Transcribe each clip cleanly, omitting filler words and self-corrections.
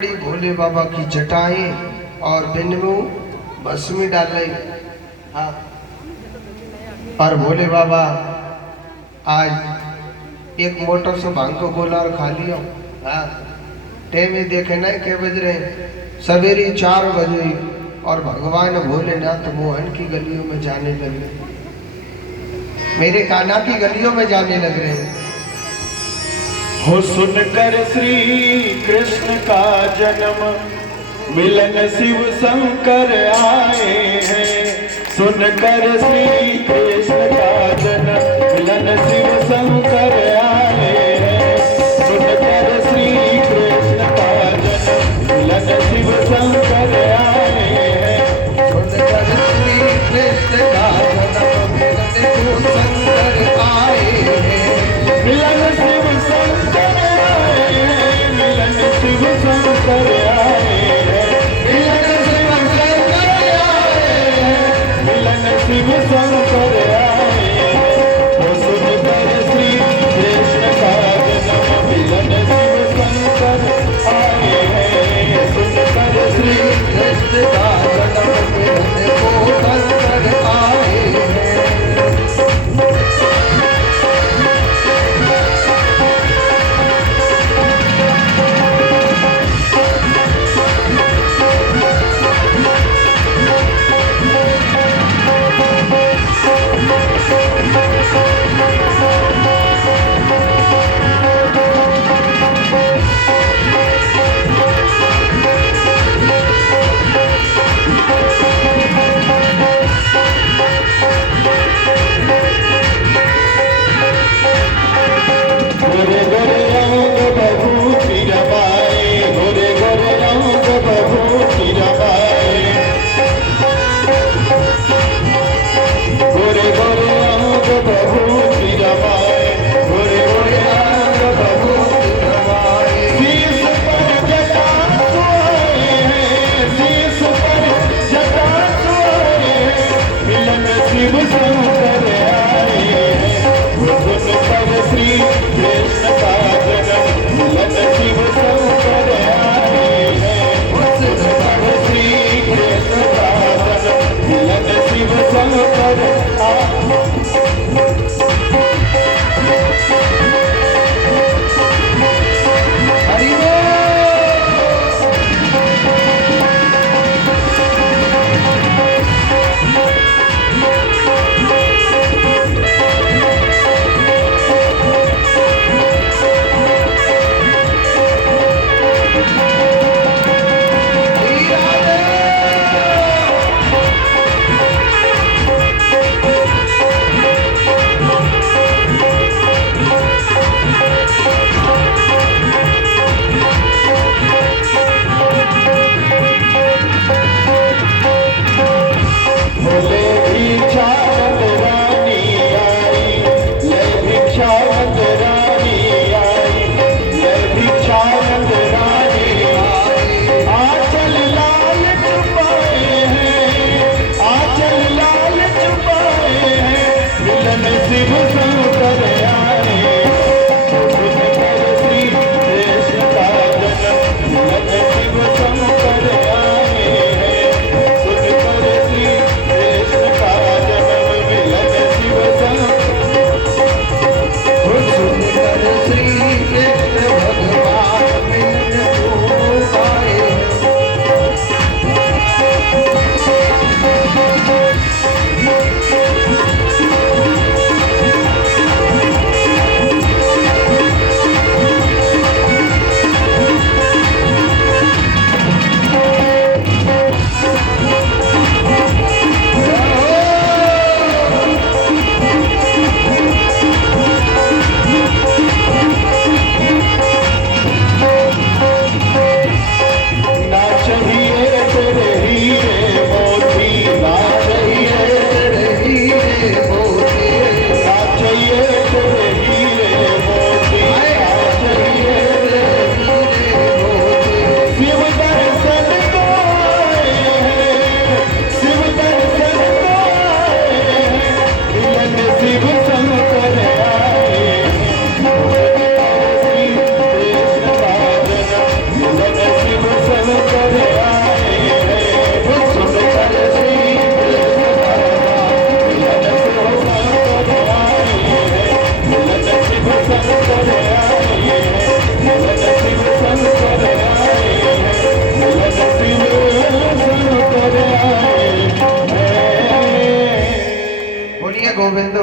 भोले बाबा की जटाएं और बिन्नू भस्मी डाले। हाँ, और भोले बाबा आज एक मोटा सा भांग को गोला और खा लिया। हाँ, टाइम ही देखे ना के बज रहे, सवेरे 4 बजे और भगवान भोलेनाथ मोहन की गलियों में जाने लगे, मेरे कान्हा की गलियों में जाने लग रहे हैं। हो सुनकर श्री कृष्ण का जन्म मिलन शिव शंकर आए हैं। सुनकर श्री कृष्ण का जन्म मिलन शिव शंकर आए हैं। सुनकर श्री कृष्ण का जन्म मिलन शिव शंकर आए हैं। सुनकर श्री कृष्ण का जन्म मिलन शिव शंकर आए हैं। मिलन शिव शंकर आए हैं। मिलन शिव शंकर आए हैं। मिलन शिव शंकर आए हैं। मिलन शिव शंकर आए हैं। हो सुनकर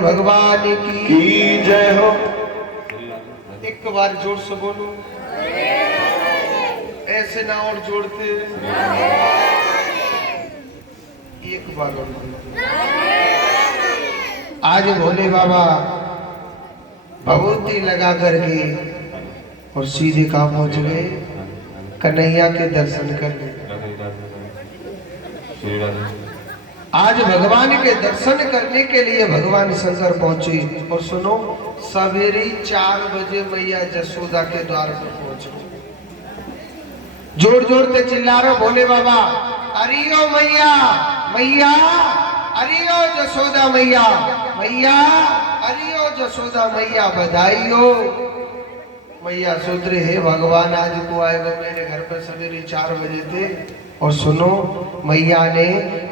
भगवान की जय हो। एक बार जोर से बोलो, ऐसे ना और जोड़ते, एक बार और बोलो। आज भोले बाबा भभूति लगा करके और सीधे कहाँ पहुंच गए? कन्हैया के दर्शन करने। आज भगवान के दर्शन करने के लिए भगवान शंकर पहुंचे। और सुनो, सवेरे 4 बजे मैया जसोदा के द्वार पर पहुंचे। जोर जोर से चिल्ला रहे भोले बाबा, अरियो मैया, मैया अरियो जसोदा मैया, मैया अरियो जसोदा मैया, बधाई हो। मैया सोच हे भगवान, आज को आएगा मेरे घर पर सवेरे 4 बजे थे। और सुनो, मैया ने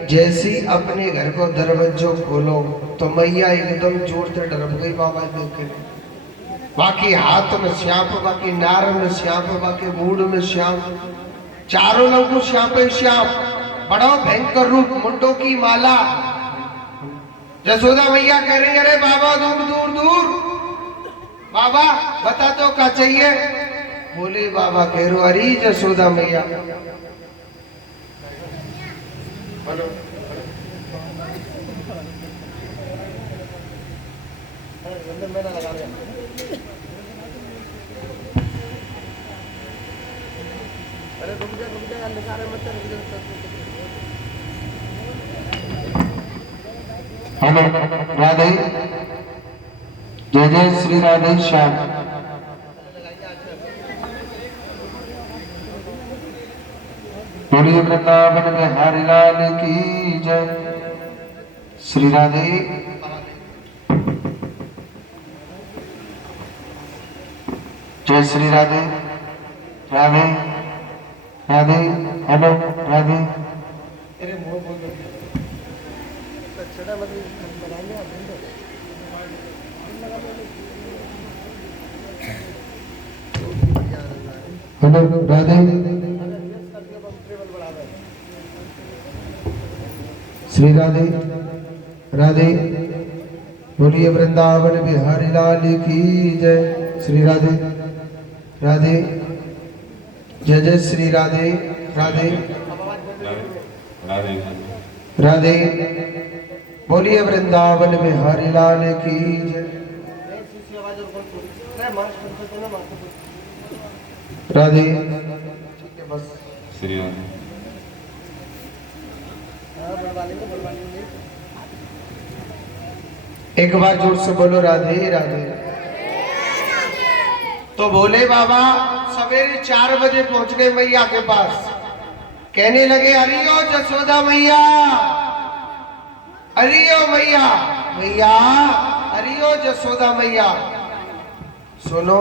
जैसी अपने घर को दरवाजो खोलो तो मैया एकदम जोर से डर गई बाबा देख के। बाकी हाथ में श्याप, बाकी नार में श्याप, बाकी मूड में श्याप, चारों लोगों श्याप ही श्याप, बड़ा भयंकर रूप, मुंडों की माला। जसोदा मैया कह रही, अरे बाबा दूर दूर दूर, बाबा बता तो क्या चाहिए? बोले बाबा कह रो, अरे जसोदा मैया बोलो। हेलो राधे, जय जय श्री राधे श्याम। बोलिए वृंदावन बिहारी लाल की जय। श्री राधे, जय श्री राधे, राधे राधे। Hello Radhe, hello Radhe, Shri Radhe, Radhe. बोलिए वृंदावन बिहारी लाल की जय। श्री राधे, राधे, जय जय श्री राधे, राधे राधे। बोलिए वृंदावन बिहारी लाल की जय। राधे, बस श्री राधे। एक बार जोर से बोलो, राधे राधे। तो भोले बाबा सवेरे 4 बजे पहुंच गए मैया के पास। कहने लगे, अरियो जसोदा मैया, अरियो मैया, मैया अरियो जसोदा मैया। सुनो,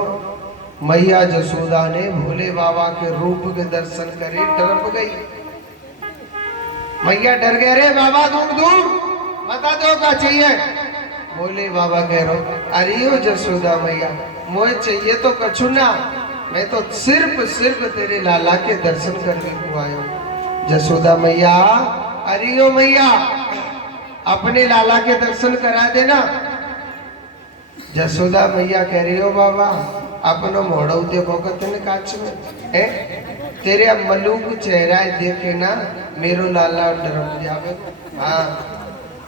मैया जसोदा ने भोले बाबा के रूप के दर्शन करे, डर गई। मैया डर गए, रे बाबा दूर दूर, बता दो क्या चाहिए? भोले बाबा कह रहे, अरियो जसोदा मैया, मुझे चाहिए तो कछु ना, मैं तो सिर्फ तेरे लाला के दर्शन करने को आया हूँ। जसोदा मैया, अरियो मैया, अपने लाला के दर्शन करा देना। जसोदा मैया कह रही हो, बाबा अपनो मोड़ो देखो तेने काच में है, तेरे अब मलूक चेहरा देखे ना मेरो लाला डर जावे। हाँ,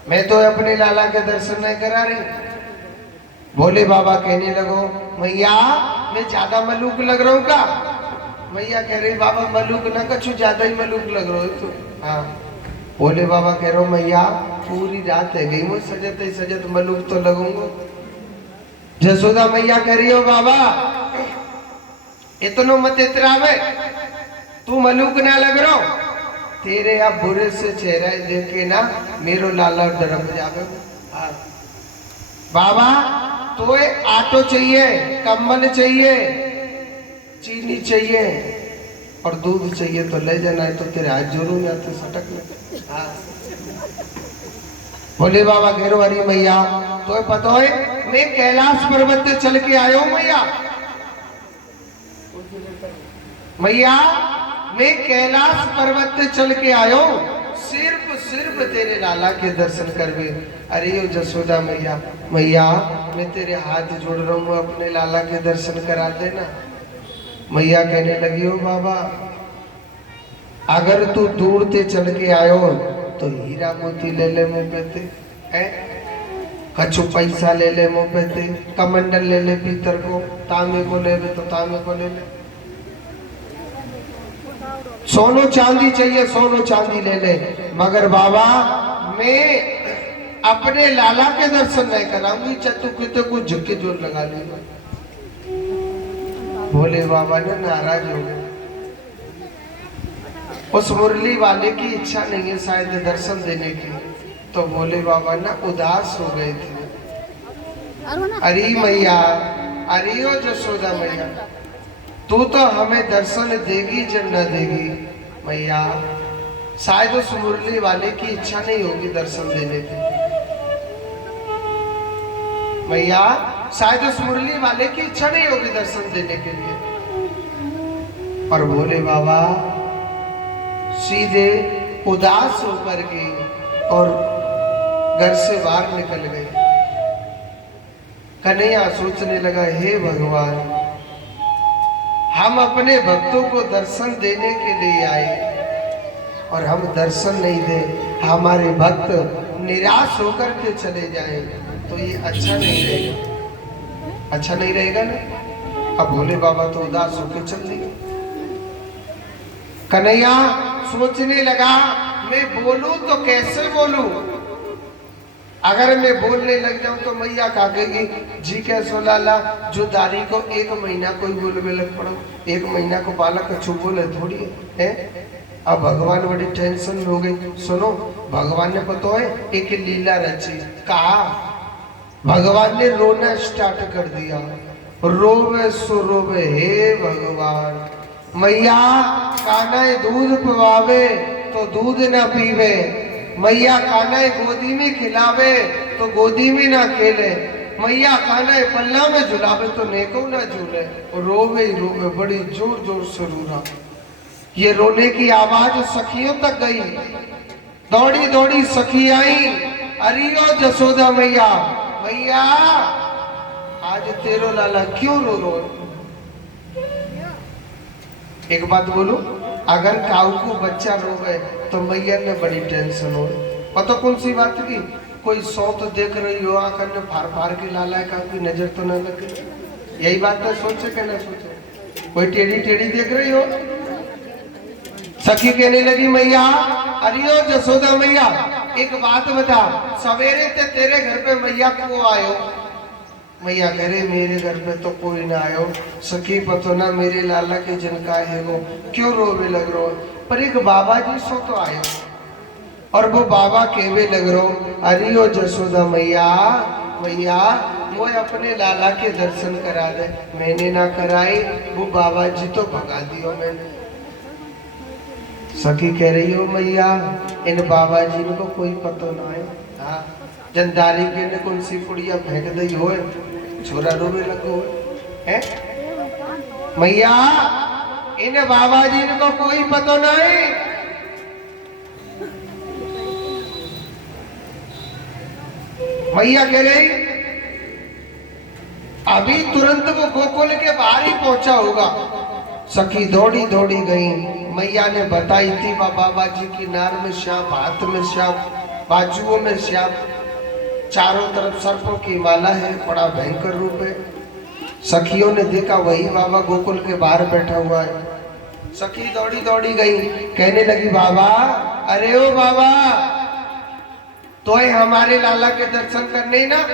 मैं तो अपने लाला के दर्शन नहीं करा रही। भोले बाबा कहने लगो, मैया मैं ज्यादा मलूक लग रहा हूँ का? मैया कह रही, बाबा मलूक ना कछु ज्यादा ही मलूक लग रहा है तू। हाँ, भोले बाबा कह रहे हो, मैया पूरी रात है गई, मुझ सजत मलूक तो लगूंगा। जसोदा मैया कह रही हो, बाबा इतनो मत इतरावे, तू मलूक ना लग रहा, तेरे अब बुरे से चेहरा देखे ना मेरो लाला डरम जावे। बाबा तो आटो चाहिए, कंबल चाहिए, चीनी चाहिए और दूध चाहिए तो ले जाना है, तो तेरे हाथ जोड़ू या तो सटक ले। हाँ, भोले बाबा कह रहे, अरे मैया तो पता है मैं कैलाश पर्वत से चल के आया हूं मैया। मैया मैं कैलाश पर्वत से चल के आया हूं, सिर्फ सिर्फ तेरे लाला के दर्शन करवे। अरे यो जसोदा मैया, मैया मैं तेरे हाथ जोड़ रहा हूँ, अपने लाला के दर्शन करा देना। मैया कहने लगी, ओ बाबा अगर तू दूर ते चल के आयो तो हीरा मोती ले ले मुंह पे ते, है कछु पैसा ले ले मुंह पे ते, कमंडल ले ले पीतर को, तांबे को ले तो तांबे को ले ले, सोनो चांदी चाहिए सोनो चांदी ले ले, मगर बाबा मैं अपने लाला के दर्शन नहीं कराऊंगी, चतु किते को झुक्के जोर लगा लेगा। भोले बाबा ने नाराज हो गए। उस मुरली वाले की इच्छा नहीं है शायद दर्शन देने की, तो भोले बाबा ना उदास हो गए थे। अरे मैया, अरे ओ जसोदा मैया, तू तो हमें दर्शन देगी जब न देगी। मैया शायद उस मुरली वाले की इच्छा नहीं होगी दर्शन देने की। मैया शायद उस मुरली वाले की इच्छा नहीं होगी दर्शन देने के लिए। और भोले बाबा सीधे उदास होकर के और घर से बाहर निकल गए। कन्हैया सोचने लगा, हे भगवान, हम अपने भक्तों को दर्शन देने के लिए आए और हम दर्शन नहीं दे, हमारे भक्त निराश होकर के चले जाएं, तो ये अच्छा नहीं रहेगा, अच्छा नहीं रहेगा ना। अब भोले बाबा तो उदास होकर चल दिए। कन्हैया सोचने लगा, मैं बोलूं तो कैसे बोलूं, अगर मैं बोलने लग जाऊं तो मैया कहा कहेगी, जी कैसो लाला जो दारी को 1 महीना कोई बोलने लग पड़ो, 1 महीना को बालक कछु बोले थोड़ी है। अब भगवान बड़ी टेंशन में हो गई। सुनो, भगवान ने पता है एक लीला रची, कहा भगवान ने रोना स्टार्ट कर दिया, रोवे सो रोवे, हे भगवान, मैया कान्हा दूध पिवावे तो दूध ना पीवे, मैया कान्हा गोदी में खिलावे तो गोदी में ना खेले, मैया कान्हा पल्ला में झुलावे तो नेको ना झूले। रोवे ही रोवे, बड़ी जोर जोर से रो रहा। ये रोने की आवाज सखियों तक गई। दौड़ी दौड़ी सखी आई, अरियो जसोदा मैया, मैया आज तेरो लाला क्यों रो रो। एक बात बोलूं, अगर काऊ को बच्चा रोवे तो मैया ने बड़ी टेंशन हो। पता कौन सी बात की, कोई सौत देख रही हो, आकर ने फार फार के लाला का की नजर तो न लगे, यही बात तो सोचे कि ना सोचे। कोई टेढ़ी टेढ़ी देख रही हो। सखी कहने लगी, मैया अरियो जसोदा मैया, एक बात बता, सवेरे ते तेरे घर पे मैया क्यों आयो। मैया कह रहे, मेरे घर पे तो कोई ना आयो। सखी पतो ना मेरे लाला के जिनका है वो क्यों रोवे लग रो, पर एक बाबा जी सो तो आयो। और वो बाबा कहवे लग रो, अरियो जसोदा मैया, मैया वो अपने लाला के दर्शन करा दे। मैंने ना कराई, वो बाबा जी तो भगा दियो मैंने। सखी कह रही हो, मैया इन बाबा जी को कोई पतो ना है। हाँ, जनदारी के ने कौन सी पुड़िया फेंक दी हो, छोरा रोवे लगो है। मैया इन बाबा जी को कोई पतो नहीं। मैया कह रही, अभी तुरंत वो गोकुल के बाहर ही पहुंचा होगा। सखी दौड़ी दौड़ी गई। मैया ने बताई थी, बाबा जी की नार में श्याम, हाथ में श्याम, बाजुओं में श्याम, चारों तरफ सर्पों की माला है, बड़ा भयंकर रूप है। सखियों ने देखा वही बाबा गोकुल के बाहर बैठा हुआ है। सखी दौड़ी दौड़ी गई, कहने लगी, बाबा अरे ओ बाबा, तो हमारे लाला के दर्शन करने ना।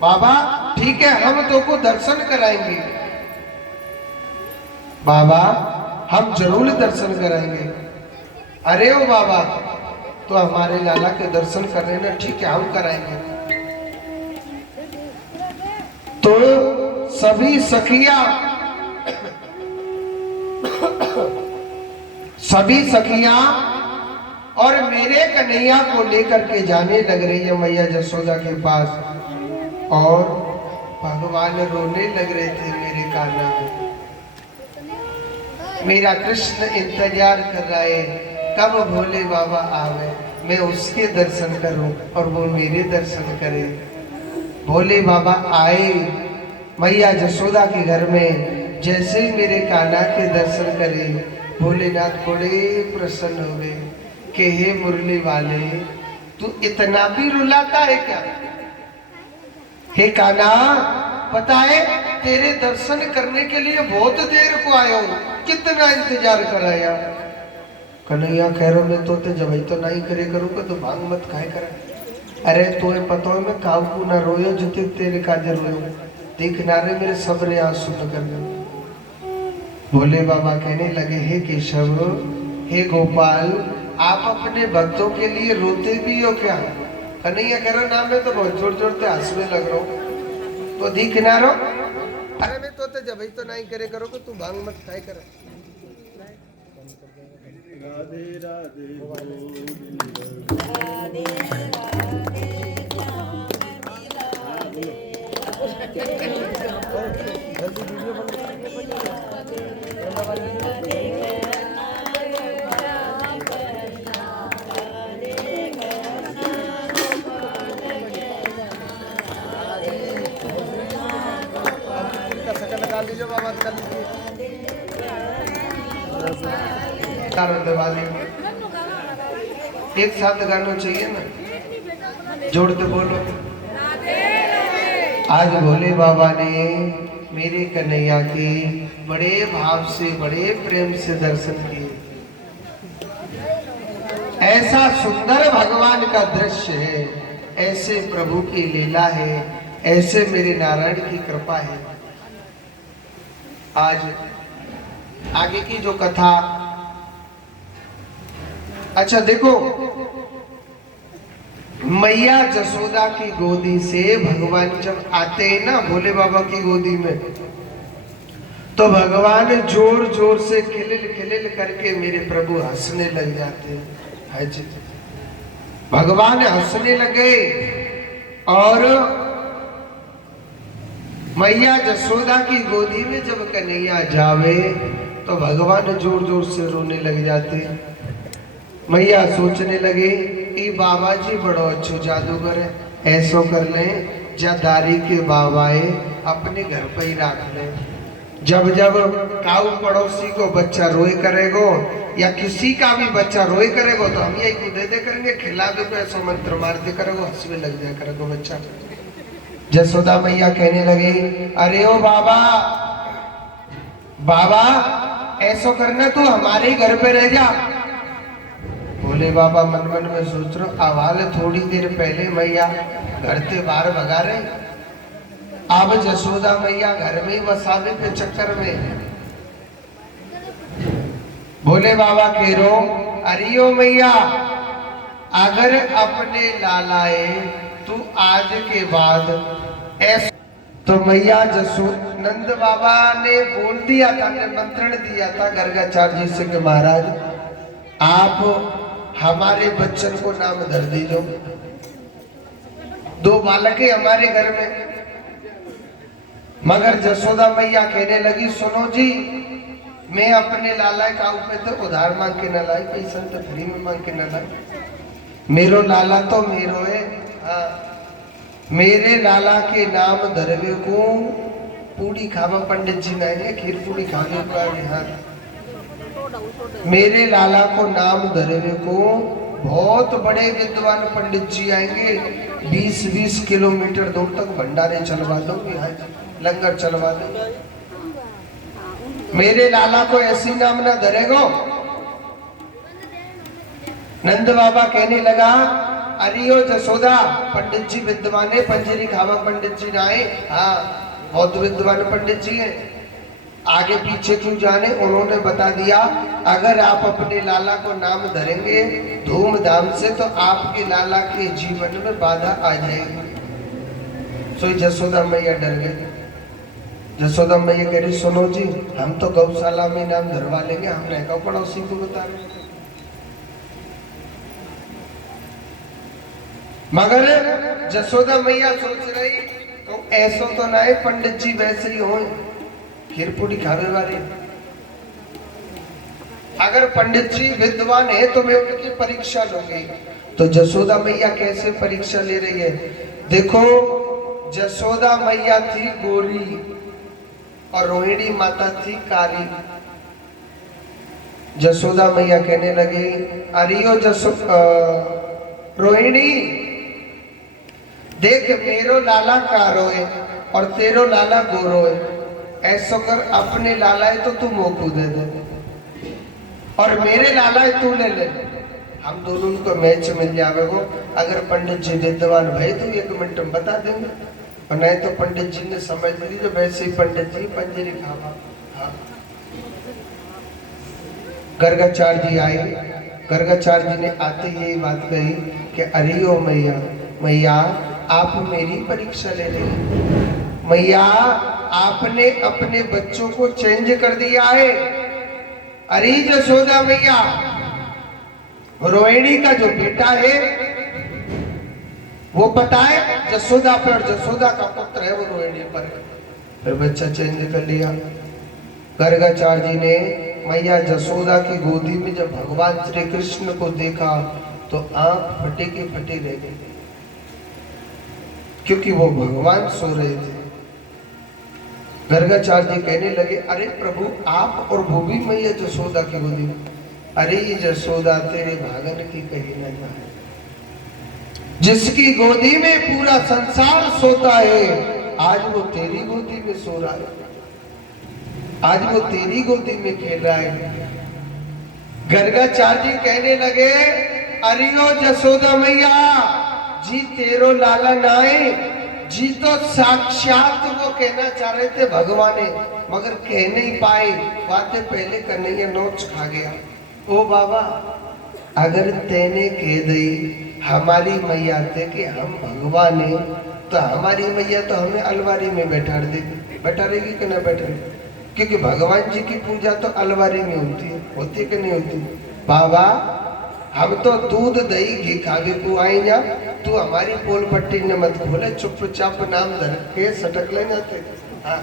बाबा ठीक है, हम तो को दर्शन कराएंगे। बाबा हम जरूर दर्शन कराएंगे। अरे ओ बाबा, तो हमारे लाला के दर्शन कर रहे ना, ठीक है हम कराएंगे। तो सभी सखियां और मेरे कन्हैया को लेकर के जाने लग रही है मैया जसोदा के पास, और भगवान रोने लग रहे थे मेरे कान्हा में। मेरा कृष्ण इंतजार कर रहा है कब भोले बाबा आवे। मैं उसके दर्शन करूं और वो मेरे दर्शन करे। भोले बाबा आए मैया जसोदा के घर में, जैसे ही मेरे कान्हा के दर्शन करे भोलेनाथ बड़े प्रसन्न हो गए कि हे मुरली वाले, तू इतना भी रुलाता है क्या? हे कान्हा, पता है तेरे दर्शन करने के लिए बहुत देर को आया हूं, कितना इंतजार कराया। कन्हैया कह रहा मैं तो जब तो नहीं करे करूँगा तो भांग मत खाए कर। अरे तो पता है मैं काऊ को ना रोयो जिते तेरे काजे रोयो, देख ना रे मेरे सब्र आंसू न कर। भोले बाबा कहने लगे हे केशव, हे गोपाल, आप अपने भक्तों के लिए रोते भी हो क्या? कन्हैया कह रहा ना मैं तो बहुत जोर जोर से हंसने लग रहा हूँ, तो दिख ना रो। अरे मैं तो जब तो नहीं करे करोगे तू भांग मत खाए कर। राधे राधे एक साथ गाना चाहिए ना, जोड़ते बोलो। आज भोले बाबा ने मेरे कन्हैया की बड़े भाव से बड़े प्रेम से दर्शन किए। ऐसा सुंदर भगवान का दृश्य है, ऐसे प्रभु की लीला है, ऐसे मेरे नारायण की कृपा है। आज आगे की जो कथा, अच्छा देखो, मैया जसोदा की गोदी से भगवान जब आते हैं ना भोले बाबा की गोदी में, तो भगवान जोर जोर से खिलिल खिलिल करके मेरे प्रभु हंसने लग जाते हैं। जी भगवान हंसने लगे और मैया जसोदा की गोदी में जब कन्हैया जावे तो भगवान जोर जोर से रोने लग जाते। मैया सोचने लगे कि बाबा जी बड़ो अच्छो जादूगर है, ऐसो कर ले दारी के बाबाए अपने घर पर ही रख ले। जब जब काऊ पड़ोसी को बच्चा रोए करेगो या किसी का भी बच्चा रोए करेगो तो हम यही दे दे करेंगे, खिला दे तो ऐसा मंत्र मारते करेगो, हंसने लग जाए करेगो बच्चा। जसोदा मैया कहने लगे अरे ओ बाबा, बाबा ऐसो करना तू हमारे ही घर पे रह जा। भोले बाबा मन मन में सोच रहे आवाज थोड़ी देर पहले मैया घर से बाहर भगा रहे, अब जसोदा मैया घर में ही बसावे के चक्कर में। भोले बाबा कह रो अरे ओ मैया, अगर अपने लालाए तू आज के बाद ऐसा, तो मैया जसो नंद बाबा ने बोल दिया था, निमंत्रण दिया था गर्गाचार्य जी से कि महाराज आप हमारे बच्चन को नाम धर दीजो। 2 बालक हमारे घर में। मगर जसोदा मैया कहने लगी सुनो जी, मैं अपने लाला का पे तो उधार मांग के न लाई, पैसा तो फ्री में मांग के न लाई। मेरो लाला तो मेरो है, हाँ मेरे लाला के नाम धरवे को पूरी खावा पंडित जी ने खीर पूरी खाने पर, हाँ मेरे लाला को नाम धरवे को बहुत बड़े विद्वान पंडित जी आएंगे, 20-20 किलोमीटर दूर तक भंडारे चलवा दूंगी, हाँ लंगर चलवा दूंगी। मेरे लाला को ऐसी नाम ना धरेगो। नंद बाबा कहने लगा अरियो जसोदा, पंडित जी विद्वान है, पंजरी खावा पंडित जी ना आए, हाँ बहुत विद्वान पंडित जी हैं, आगे पीछे क्यों जाने। उन्होंने बता दिया अगर आप अपने लाला को नाम धरेंगे धूमधाम से तो आपके लाला के जीवन में बाधा आ जाएगी। सो जसोदा मैया डर गई। जसोदा मैया कह रही सुनो जी, हम तो गौशाला में नाम धरवा लेंगे, हम नहीं कहो पड़ोसी को बता रहे। मगर जसोदा मैया सोच रही तो ऐसा तो ना है पंडित जी वैसे ही हो खीर पूरी खावे वाले। अगर पंडित जी विद्वान है तो मैं उनकी परीक्षा लूंगी, तो जसोदा मैया कैसे परीक्षा ले रही है? देखो, जसोदा मैया थी गोरी और रोहिणी माता थी काली। जसोदा मैया कहने लगी, अरियो रोहिणी, देख मेरो लाला कारो है और तेरो लाला गोरो है, ऐसो कर अपने लाला है तो तू मोकू दे दे और मेरे लाला है तू ले ले, हम दोनों को मैच मिल जावे। वो अगर पंडित जी विद्वान भाई तो 1 मिनट में बता देंगे, और नहीं तो पंडित जी ने समझ ली तो वैसे ही पंडित जी पंजरी खावा। हाँ। गर्गाचार्य जी आए, गर्गाचार्य जी ने आते यही बात कही कि अरे ओ मैया, मैया आप मेरी परीक्षा ले रही, मैया आपने अपने बच्चों को चेंज कर दिया है। अरे जसोदा मैया, रोहिणी का जो बेटा है वो पता है जसोदा पे, और जसोदा का पुत्र है वो रोहिणी पर है। फिर बच्चा चेंज कर लिया। गर्गाचार्य जी ने मैया जसोदा की गोदी में जब भगवान श्री कृष्ण को देखा तो आंख फटे के फटे रह गई, क्योंकि वो भगवान सो रहे थे। गर्गाचार्य जी कहने लगे, अरे प्रभु आप और वो भी मैया जसोदा की गोदी में। अरे ये जसोदा तेरे भागन की कही न जाए, जिसकी गोदी में पूरा संसार सोता है आज वो तेरी गोदी में सो रहा है, आज वो तेरी गोदी में खेल रहा है। गर्गाचार्य जी कहने लगे, अरियो जसोदा मैया जी तेरो लाला नाए जी, तो साक्षात वो कहना चाह रहे थे भगवान है, मगर कह नहीं पाए, बातें पहले कन्हैया नोच खा गया। ओ बाबा, अगर तेने कह दी हमारी मैया थे कि हम भगवान है, तो हमारी मैया तो हमें अलवारी में बैठा देगी, बैठा रहेगी कि ना बैठेगी? क्योंकि भगवान जी की पूजा तो अलवारी में होती है कि नहीं होती? बाबा हम तो दूध दही घी खावे को आई जा, तू हमारी पोल पट्टी न मत खोले, चुपचाप नाम धर के सटक ले जाते। हाँ,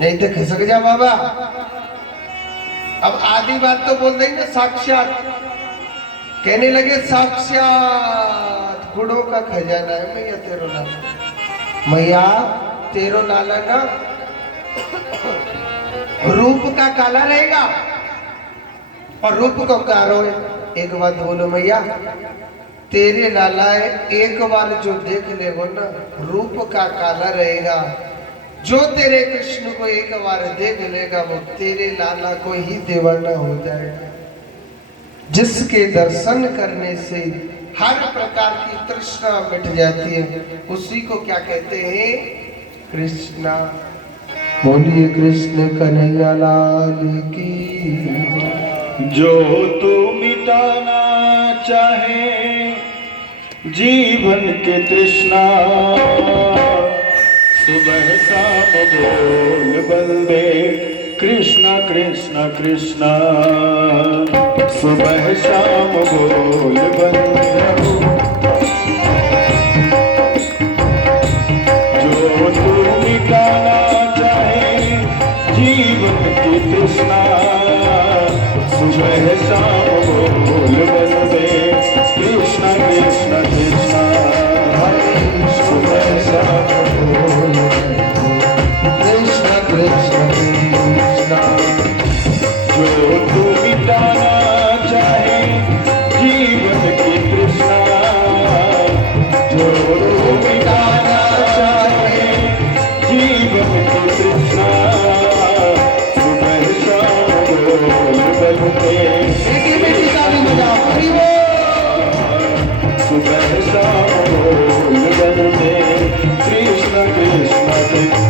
नहीं तो खिसक जा बाबा। अब आधी बात तो बोल देंगे साक्षात, कहने लगे साक्षात गुड़ों का खजाना है मैया तेरो लाला। मैया तेरो लाला ना रूप का काला रहेगा और रूप को कारो है। एक बात बोलो मैया, तेरे लाला है, एक बार जो देख ले वो ना रूप का काला रहेगा, जो तेरे कृष्ण को एक बार देख लेगा वो तेरे लाला को ही दीवाना हो जाएगा। जिसके दर्शन करने से हर प्रकार की तृष्णा मिट जाती है, उसी को क्या कहते हैं? कृष्णा। बोलिए कृष्ण कन्हैया लाल की। जो तू मिटाना चाहे जीवन के तृष्णा, सुबह शाम बोल बंदे कृष्णा कृष्णा कृष्णा, सुबह शाम बोल बंदे। जो तू मिटाना चाहे जीवन की तृष्णा, सुबह शाम बोल बंदे कृष्णा कृष्णा कृष्णा, सुबह शाम बोल कृष्ण कृष्ण कृष्ण। जो तू मिटाना चाहे जीवन की तृष्णा, जो तू मिटाना चाहे जीवन की तृष्णा, सुबह शाम बोल बंदे सुबह शाम बोल बंदे कृष्ण कृष्ण कृष्ण।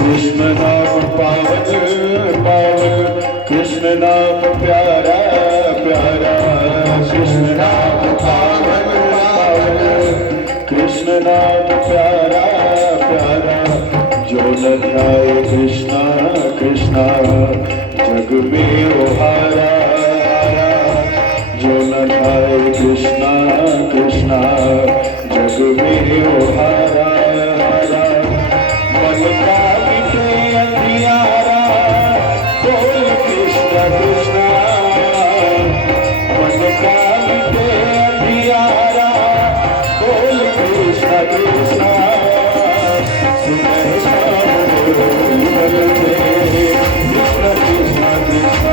कृष्ण नाम पावन पावन कृष्ण नाम प्यारा प्यारा कृष्ण नाम पावन पावन कृष्ण नाम प्यारा प्यारा जो न ध्याए कृष्णा कृष्णा जग में वो हारा जो न ध्याए कृष्णा कृष्णा जग में वो हारा मन का मिटे अंधियारा बोल कृष्ण कृष्ण मन का मिटे अंधियारा बोल कृष्ण कृष्ण सुबह शाम बोलते कृष्ण कृष्ण कृष्ण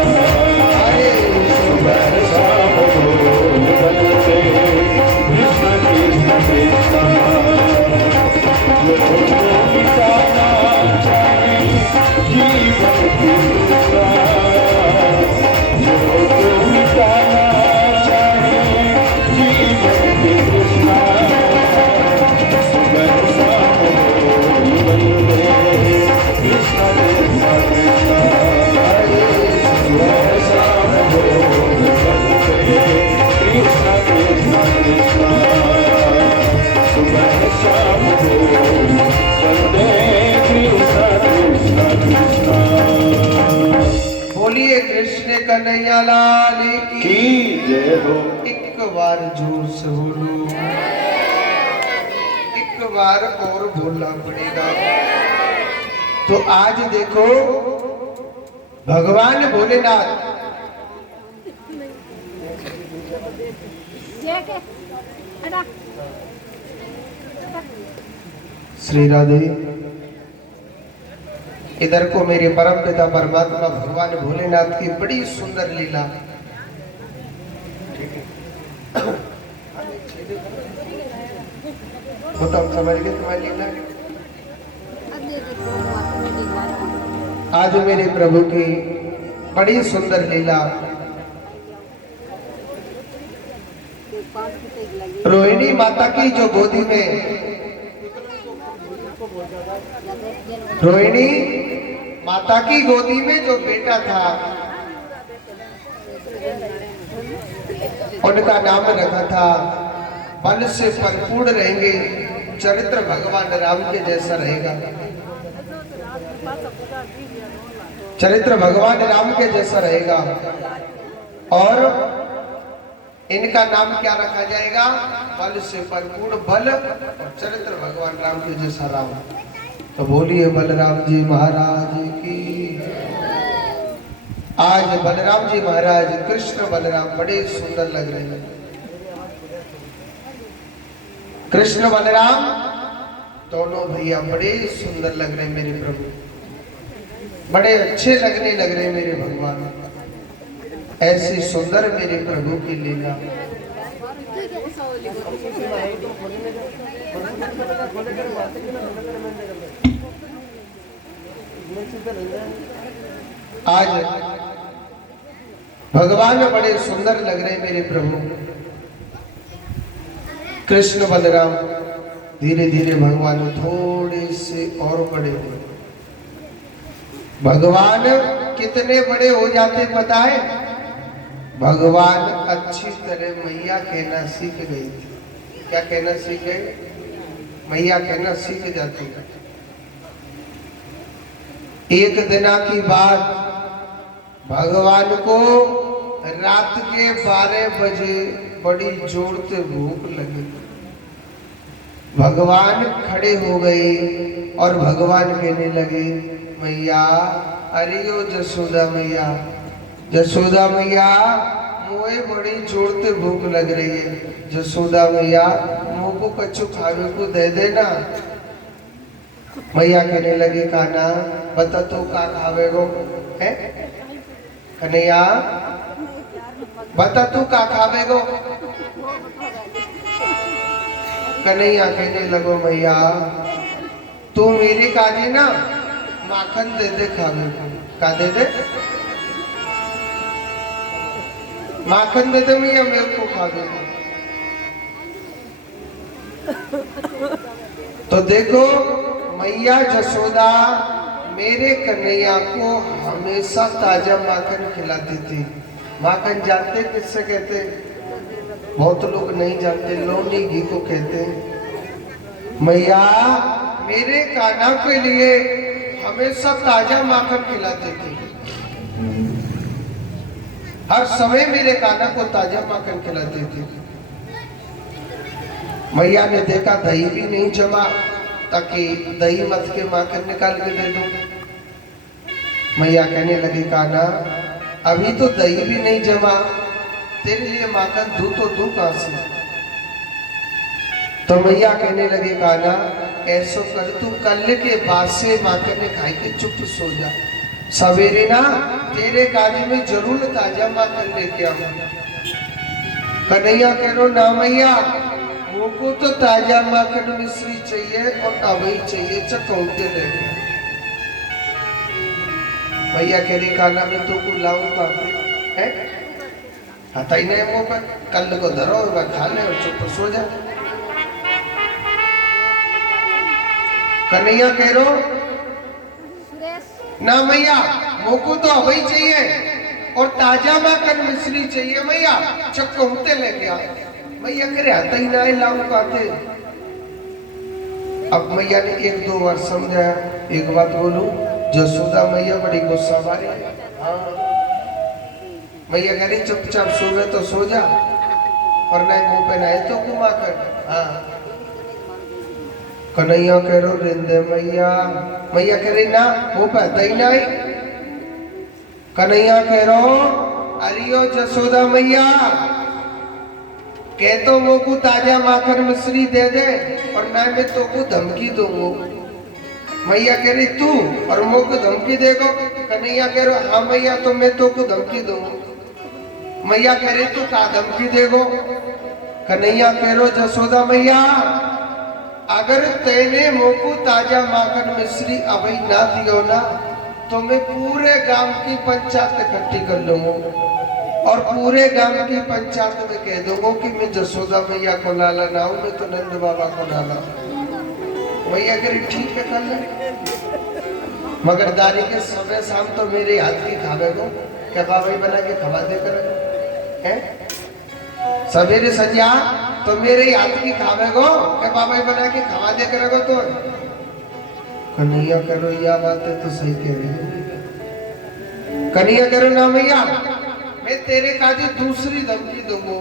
सुबह शाम बोलते कृष्ण कृष्ण कृष्ण जो तुझको मिटाना चाहे जीवन की दुष्टा जो तुझको मिटाना चाहे जीवन की दुष्टा सुबह शाम बोलते कृष्ण कृष्ण कृष्ण सुबह शाम बोलते कृष्ण कृष्ण कृष्ण सुबह शाम बोलते कृष्ण कृष्ण कृष्ण बोलिए कृष्ण कन्हैया लाल की जय हो। एक बार जोर से बोलो, एक बार और बोलना पड़ेगा। तो आज देखो भगवान भोलेनाथ श्री राधे, इधर को मेरे परम पिता परमात्मा भगवान भोलेनाथ की बड़ी सुंदर लीला। वो तो हम समझ गए तुम्हारी लीला। आज मेरे प्रभु की बड़ी सुंदर लीला। रोहिणी माता की जो गोदी में, रोहिणी माता की गोदी में जो बेटा था उनका नाम रखा था बल से परिपूर्ण रहेंगे, चरित्र भगवान राम के जैसा रहेगा। चरित्र भगवान राम के जैसा रहेगा। और इनका नाम क्या रखा जाएगा? बल से परिपूर्ण बल और चरित्र भगवान राम के जैसा राम। तो बोलिए बलराम जी महाराज की। आज बलराम जी महाराज कृष्ण बलराम बड़े सुंदर लग रहे हैं। कृष्ण बलराम दोनों भैया बड़े सुंदर लग रहे हैं मेरे प्रभु, बड़े अच्छे लगने लग रहे हैं मेरे भगवान। ऐसी सुंदर मेरे प्रभु की लीला। आज भगवान बड़े सुंदर लग रहे हैं मेरे प्रभु। कृष्ण बलराम धीरे धीरे भगवान थोड़े से और बड़े हुए। भगवान कितने बड़े हो जाते पता है? भगवान अच्छी तरह मैया कहना सीख गई थी। क्या कहना सीख गए? मैया कहना सीख जाती है। एक दिन की बात, भगवान को रात के 12 बजे बड़ी जोर से भूख लगी। भगवान खड़े हो गए और भगवान कहने लगे, मैया, अरे ओ जसोदा मैया, जसोदा मैया, मुझे बड़ी जोर से भूख लग रही है। जसोदा मैया, मुँह को कच्चू खावे को दे देना। मैया कहने लगी, कान्हा बता तो का खावेगो है? कन्हैया बता तू का खावेगो? कन्हैया कहने लगो, मैया तू मेरे काजे ना माखन दे दे खावे को। का दे दे? माखन दे दे मैया मेरे को खावे को। तो देखो मैया जसोदा मेरे कन्हैया को हमेशा ताजा माखन खिलाती थी। माखन जानते किससे कहते? बहुत लोग नहीं जानते, लोनी घी को कहते हैं। मैया मेरे कान्हा के लिए हमेशा ताजा माखन खिलाती थी। हर समय मेरे कान्हा को ताजा माखन खिलाती थी। मैया ने देखा दही भी नहीं जमा, ताकि दही मत के माखन निकाल के दे दूं। मैया कहने लगी कान्हा अभी तो दही भी नहीं जमा, तेरे लिए माखन दूं तो दूं कहां से? तो मैया कहने लगी कान्हा ऐसो कर तू कल के बाद से माखन खाई के चुप सो जा, सवेरे ना तेरे गाड़ी में जरूर ताजा माखन लेके आऊं। कन्हैया कह रो ना मैया मुझको तो ताजा माखन मिश्री चाहिए और अवई चाहिए, चकौते ले। भैया कह रही कान्हा में तो को लाऊं है हता ही नहीं वो पर कल को धरो मैं खा ले और चुप सो जा। कन्हैया कह रो ना मैया मुझको तो अवई चाहिए और ताजा माखन मिश्री चाहिए मैया, चकौते लेके आ। मैया कह रहे हता ही ना लाऊं कहते। अब मैया ने एक दो बार समझाया। एक बात बोलूं, जसोदा मैया बड़ी गुस्सा वाली है। हाँ मैया कह रही चुपचाप सो गए तो सो जा और नहीं मुंह पे नहाए तो घुमा कर। हाँ कन्हैया कह रो रिंदे मैया, मैया कह रही ना मुंह पे दही ना आई। कन्हैया कह रो अरियो जसोदा मैया कह तो मुझ को ताजा माखन मिश्री दे दे और ना मैं तो को धमकी दूंगा। मैया कह रही तू और मुझ को धमकी देगो? कन्हैया कह रहा हाँ मैया तो मैं तो को धमकी दूंगा। मैया कह रही तू का धमकी देगो? कन्हैया कह रो जसोदा मैया अगर तेने मुझ को ताजा माखन मिश्री अभी ना दियो ना तो मैं पूरे गांव की पंचायत इकट्ठी कर लूंगा और पूरे गांव की पंचायत में कह दूंगा कि मैं जसोदा मैया को लाला ना हूं, मैं तो नंद बाबा को लाला। मैया कह रही ठीक है कर ले, मगर दारी के समय शाम तो मेरे हाथ की खावे को क्या बाबा बना के खवा दे कर हैं? सवेरे संध्या तो मेरे हाथ की खावे को क्या बाबा बना के खवा दे करेगो? तो कन्हैया करो यह बात है तो सही कह रही है। कन्हैया करो ना मैया मैं तेरे काजी दूसरी धमकी दूंगा।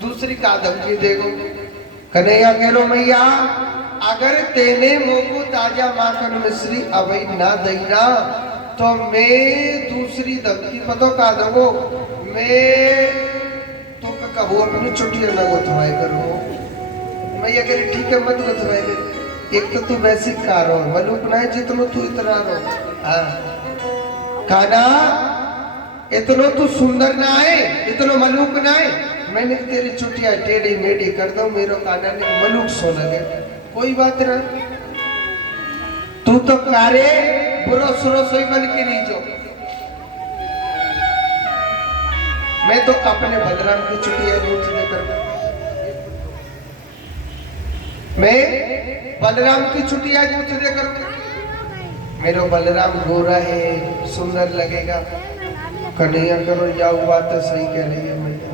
दूसरी का धमकी देगो? कन्हैया कह रो मैया अगर तेने मुझको ताजा माखन मिश्री अभी ना देना तो मैं दूसरी धमकी पतो का दूंगो, मैं तो कबू अपनी छुट्टियां न गुथवाए करो। मैया कह रही ठीक है मत गुथवाए दे, एक तो तू वैसे कार हो मलूक ना है जितनो तू इतना रो। हाँ कान्हा इतनो तू सुंदर ना है, इतनो मलूक ना है, मैंने तेरी छुट्टियां टेढ़ी मेढ़ी कर दो, मेरो कान्हा ने मलूक सो लगे। कोई बात ना, तू तो कारे बुरो सुरो सोई बन के नहीं जो। मैं तो अपने बलराम की छुट्टियां गूंथ देकर मैं बलराम की छुट्टियां गूंथ देकर मेरो बलराम गोरा है सुंदर लगेगा। कन्हैया करो या बात तो सही कह रही है मैया।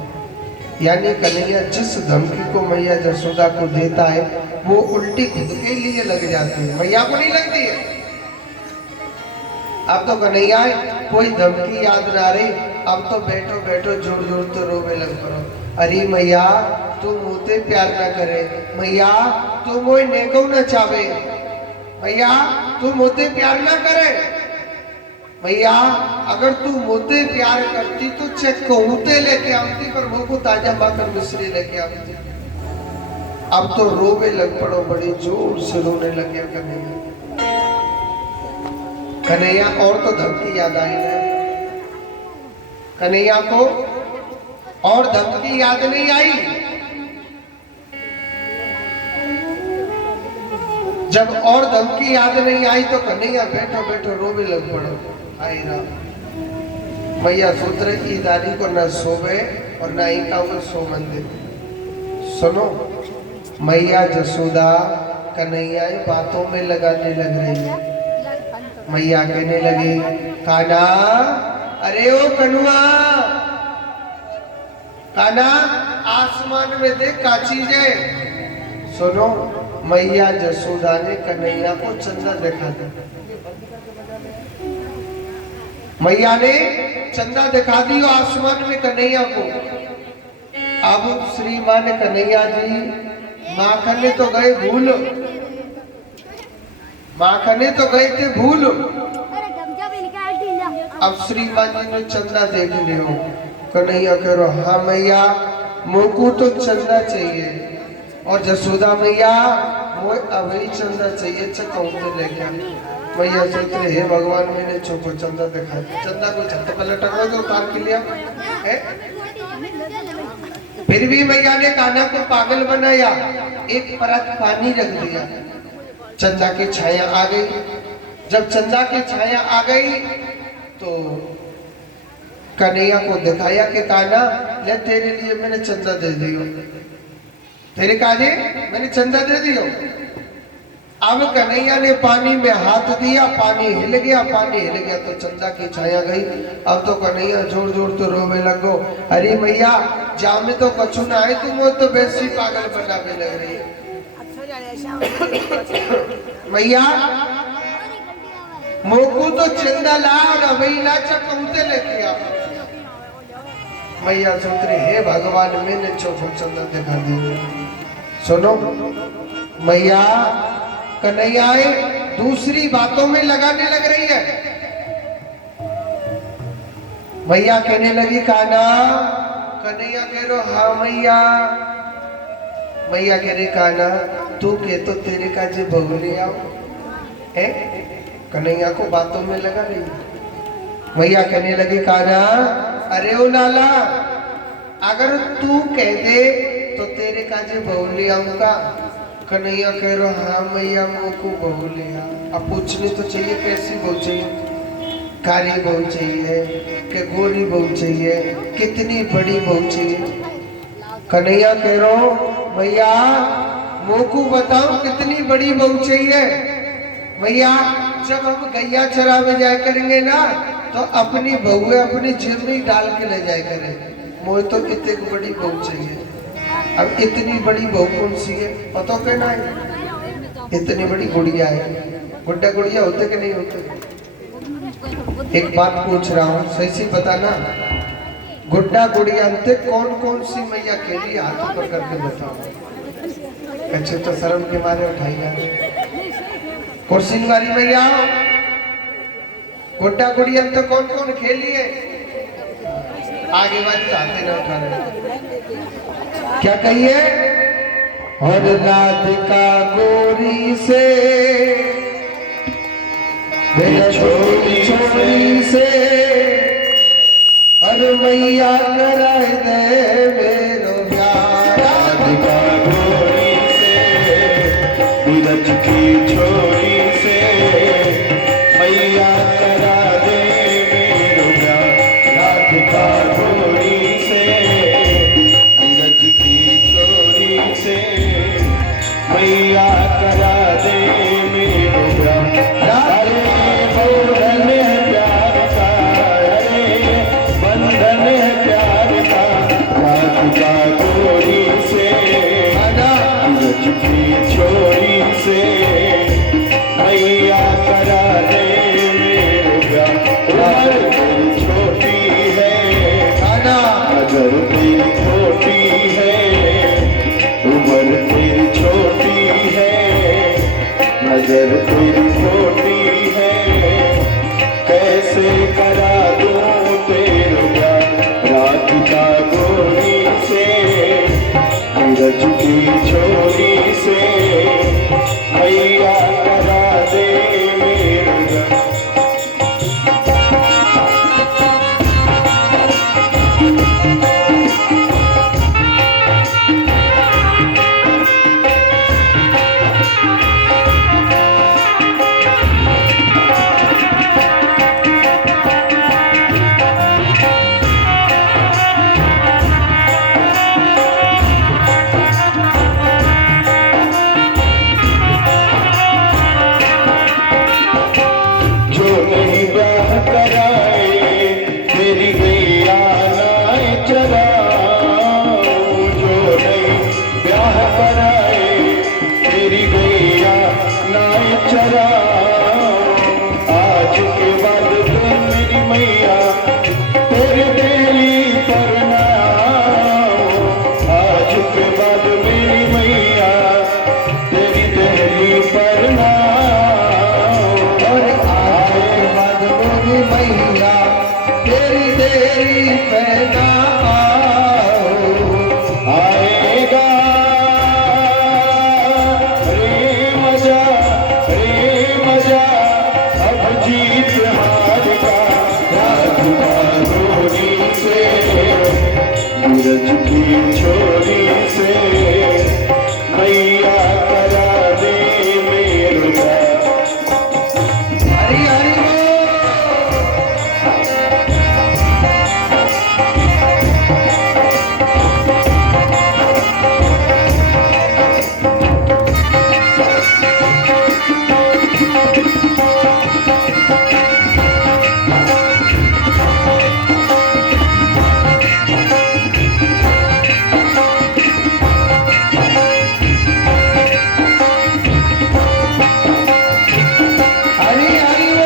यानी कन्हैया जिस धमकी को मैया जसोदा को देता है वो उल्टी खुद के लिए लग जाती है, मैया को नहीं लगती है। अब तो कन्हैया कोई धमकी याद ना रही, अब तो बैठो बैठो जोर जोर तो रोवे लग पड़ो। अरे मैया तू मुझे प्यार ना करे, मैया तू मोई नेको न चाहे, मैया तू मुझे प्यार ना करे। भैया अगर तू मुझे प्यार करती तो चेक कहूते लेके आती, पर मुझको ताजा माखन मिश्री लेके आती। अब तो रोवे लग पड़ो, बड़ी जोर से रोने लगे कन्हैया। कन्हैया और तो धमकी याद आई है, कन्हैया को और धमकी याद नहीं आई। जब और धमकी याद नहीं आई तो कन्हैया बैठो बैठो रोवे लग पड़ो। आई राम मैया सूत्र की दादी को न सोवे और न ही का सो मंदिर। सुनो मैया जसोदा कन्हैया बातों में लगाने लग रही है। मैया कहने लगी कान्हा, अरे ओ कनुआ, कान्हा आसमान में देख का चीज है। सुनो, मैया जसोदा ने कन्हैया को चंदा दिखा दिया। मैया ने चंदा दिखा दी आसमान में कन्हैया को। अब श्रीमान कन्हैया जी माखने तो गए भूल, माखने तो गए थे भूल। अब श्रीमान जी ने चंदा देख लियो। कन्हैया कह रहा, हाँ मैया मोको तो चंदा चाहिए, और जसोदा मैया वो अभी चंदा चाहिए, चकौते लेके आए। मैया सोच रहे, हे भगवान मैंने चौको चंदा दिखा दिया, चंदा को छत पर लटका दो उतार के लिया है? फिर भी मैया ने कान्हा को पागल बनाया, एक परत पानी रख दिया, चंदा की छाया आ गई। जब चंदा की छाया आ गई तो कन्हैया को दिखाया कि कान्हा ले तेरे लिए मैंने चंदा दे दियो, तेरे काजे मैंने चंदा दे दियो। अब कन्हैया ने पानी में हाथ दिया, पानी हिल गया, पानी हिल गया तो चंदा की छाया गई। अब तो कन्हैया जोर जोर तो रोवे लगो, अरे मैया जामे तो कछु ना आए, तुम तो वैसी पागल बनाने लग रही है। मैया मोकू तो चंदा ला और अभी ला चकौते लेके आ। मैया सोच रही, हे भगवान मैंने चौको चंदा दिखा दी। सुनो, मैया कन्हैया दूसरी बातों में लगाने लग रही है। मैया कहने लगी कान्हा, कन्हैया कह रो हाँ मैया। मैया कह रही कान्हा तू के तो तेरे का जे बहू ले आओ है। कन्हैया को बातों में लगा रही। मैया कहने लगी कान्हा, अरे ओ लाला, अगर तू कह दे तो तेरे का जे बहू ले आऊंगा। कन्हैया कह रहा, हाँ मैया मोको बहू ले आ। अब पूछने तो चाहिए कैसी बहू चाहिए, काली बहू चाहिए कि गोरी बहू चाहिए, कितनी बड़ी बहू चाहिए। कन्हैया कह रहा, भैया मोको बताओ कितनी बड़ी बहू चाहिए। भैया जब हम गैया चरावे जाए करेंगे ना तो अपनी बहू अपनी जेब में डाल के ले जाए करें। मोए तो कितनी बड़ी बहू चाहिए। अब इतनी बड़ी बहू कौन सी है पता कहना है? इतनी बड़ी गुड़िया है। गुड्डा गुड़िया होते कि नहीं होते? एक बात पूछ रहा हूँ, सही सी बताना, गुड्डा गुड़िया अंते कौन कौन सी मैया खेली, हाथ ऊपर करके बताओ। अच्छे तो शर्म के मारे उठाई यार। कुर्सी वाली मैया गुड्डा गुड़िया तो कौन कौन खेली है? आगे वाली तो हाथे ना उठा रहे। क्या कहिए? और राधिका गोरी से छोरी से अरे मैया कराए दे मेरो प्यार। राधिका गोरी से बीरज की छोरी से मैया करा दे मेरो प्यार। राधिका गोरी से बीरज की छोरी से मैया करा दे मेरो प्यार। अरे बंधन है प्यार का, अरे बंधन है प्यार का। राधिका मैया तेरी देरी पे ना आओ। आएगा रे मजा अब जीत हार का राजधानी से सूरज की छोरी से मैया करा दे मेरा। हरि हरि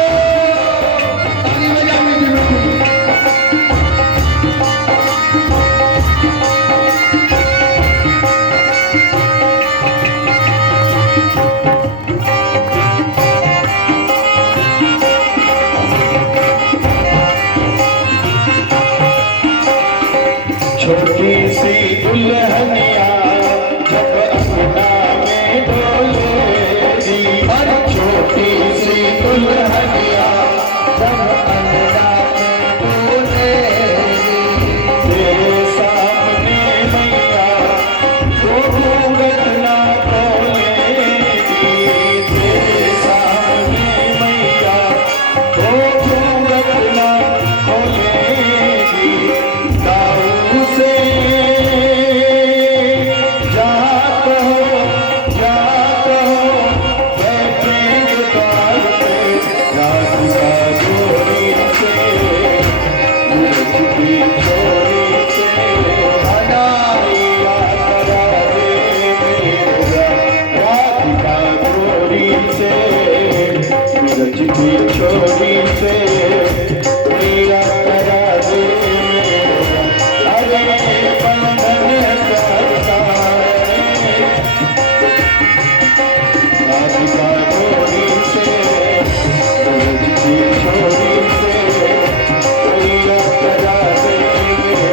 छोटी सी दुल्हनिया जब अंगना में डोलेगी, छोटी सी दुल्हनिया जब अंगना में डोलेगी, तेरे सामने मैया वो घूंघट ना खोलेगी, तेरे सामने मैया वो घूंघट ना खोलेगी। से जात हो बैठेंगे द्वार पे राधिका जोड़ी से सूरज की छोरी से हनाइया करा दे मेरा। राधिका जोड़ी से सूरज की छोरी से मेरा करा दे मेरा। अरे बंधन करता राधिका जोड़ी से सूरज की छोरी से मैया करा दे मेरा।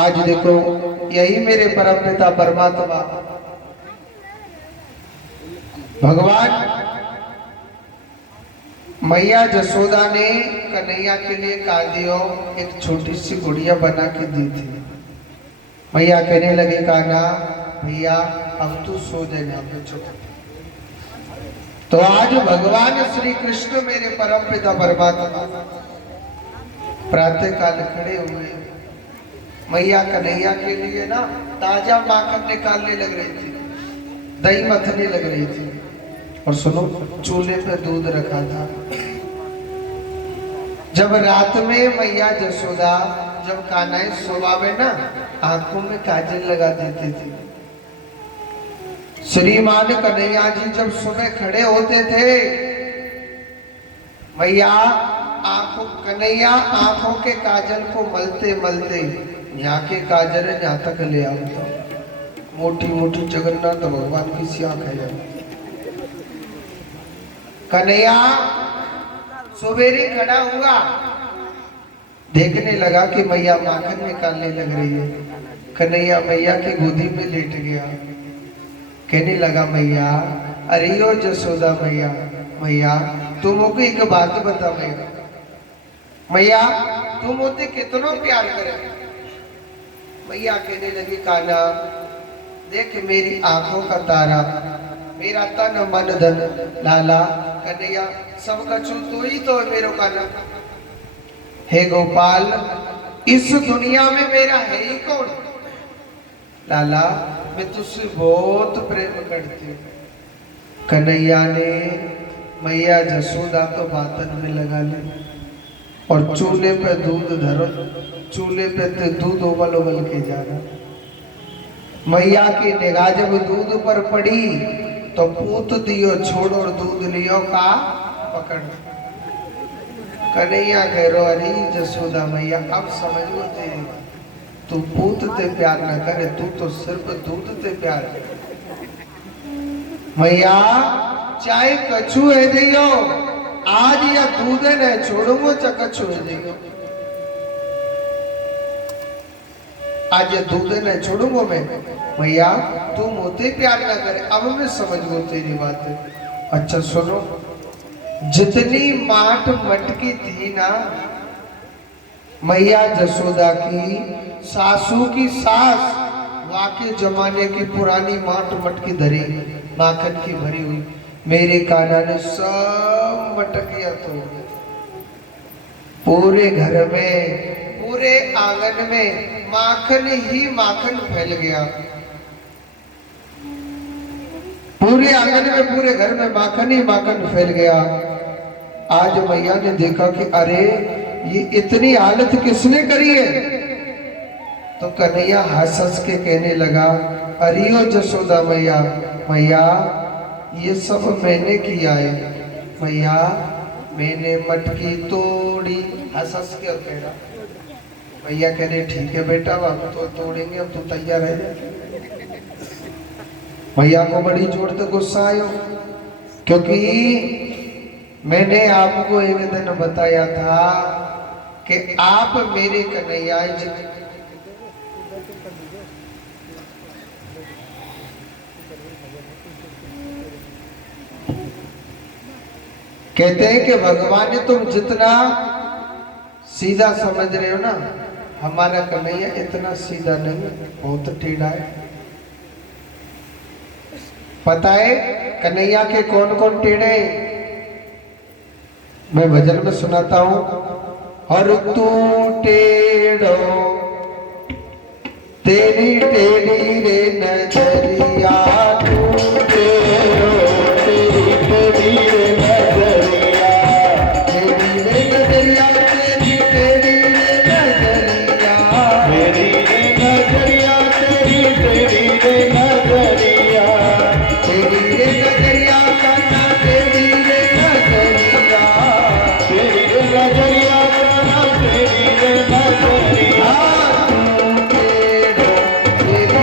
आज देखो यही मेरे परम पिता परमात्मा भगवान मैया जसोदा ने कन्हैया के लिए कांदियो एक छोटी सी गुड़िया बना के दी थी। मैया कहने लगे कान्हा भैया अब तू सो जाना छोटा। तो आज भगवान श्री कृष्ण मेरे परम पिता परमात्मा प्रातः काल खड़े हुए मैया कन्हैया के लिए ना ताजा माखन निकालने लग रही थी, दही मथने लग रही थी। और सुनो, चूल्हे पे दूध रखा था। जब रात में मैया जसोदा जब कान्हा सुबह ना आंखों में काजल लगा देती थी। श्रीमान कन्हैया जी जब सुबह खड़े होते थे, मैया कन्हैया आंखों के काजल को मलते मलते यहाँ के काजल यहाँ तक ले आता। मोटी मोटी जगन्नाथ भगवान की सी आंख है। कन्हैया सवेरे खड़ा हुआ, देखने लगा कि मैया माखन निकालने लग रही है। कन्हैया मैया की गोदी में लेट गया, कहने लगा मैया, अरे ओ जसोदा मैया, मैया तुम मुझे एक बात बता मैया, मैया तुम मुझे कितना प्यार करे। मैया कहने लगी कान्हा देख मेरी आंखों का तारा, मेरा तन मन धन लाला, कन्हैया सब कछु तो ही तो है मेरो कान्हा। हे गोपाल इस दुनिया में मेरा है ही कौन? लाला मैं तुझसे बहुत प्रेम करती हूँ। कन्हैया ने मैया जसोदा तो बातन में लगा ली और चूल्हे पे दूध धरो, चूल्हे पे दूध उबल उबल के जा रहा। मैया की निगाह जब दूध पर पड़ी तो पूत दियो छोड़ और दूध लियो का पकड़। कन्हैया कह रो अरे जसोदा मैया अब समझ लो तेरी बात, तू पूत ते प्यार न करे, तू तो सिर्फ दूध ते प्यार करे। मैया चाहे कछु है दियो, आज या दूध न छोड़ूंगो चा कछु है दियो, आज ये दूध न छोड़ूंगो मैं। मैया तू मोते प्यार न करे, अब मैं समझ गो तेरी बात है। अच्छा सुनो, जितनी माट मटकी थी ना मैया जसोदा की सासू की सास, वाकई जमाने की पुरानी माट मटकी धरी माखन की भरी हुई, मेरे कान्हा ने सब मटकियां तोड़ दी। पूरे घर में पूरे आंगन में माखन ही माखन फैल गया। पूरे आंगन में पूरे घर में माखन ही माखन फैल गया। आज मैया ने देखा कि अरे ये इतनी हालत किसने करी है? तो कन्हैया हंस हंस के कहने लगा, अरे ओ जसोदा मैया, मैया ये सब मैंने किया है मैया, मैंने मटकी तोड़ी। हंस हंस के और कह रहा। मैया कह रहे ठीक है बेटा अब तो तोड़ेंगे, अब तो तैयार है। मैया को बड़ी जोर से गुस्सा आयो, क्योंकि मैंने आपको एक दिन बताया था कि आप मेरे कन्हैया जी कहते हैं कि भगवान ने तुम जितना सीधा समझ रहे हो ना, हमारा कन्हैया इतना सीधा नहीं, बहुत टेढ़ा है। पता है कन्हैया के कौन कौन टेढ़े हैं? मैं भजन में सुनाता हूं। हर तू टेढ़ो तेरी टेढ़ी रे नजरिया, तू टेढ़ो तेरी टेढ़ी रे नजरिया, तेरी रे नजरिया तेरी टेढ़ी रे नजरिया, तेरी रे नजरिया तेरी टेढ़ी रे नजरिया, तेरी रे नजरिया कान्हा तेरी रे नजरिया, तेरी रे नजरिया कान्हा तेरी रे नजरिया। तू टेढ़ो तेरी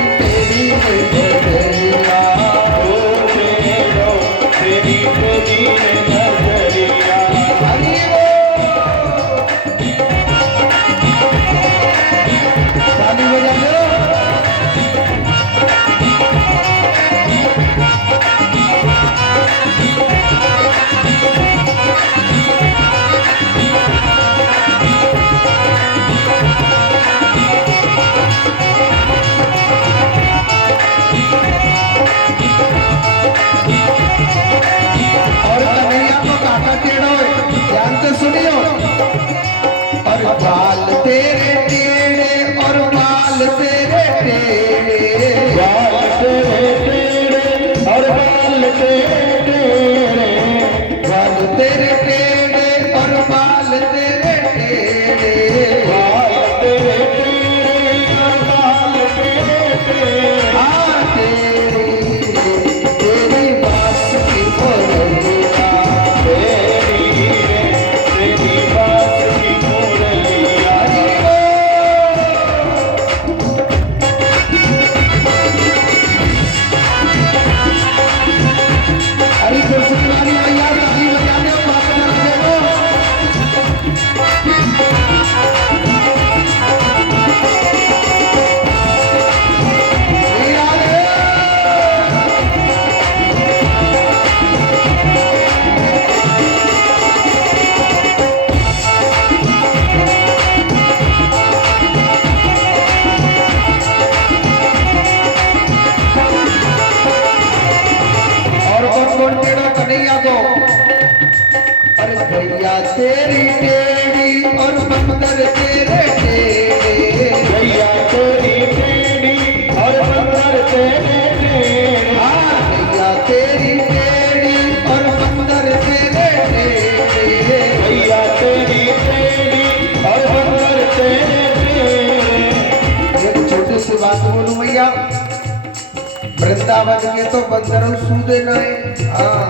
वृंदावन के तो बंदरों सूदे ना है। हाँ,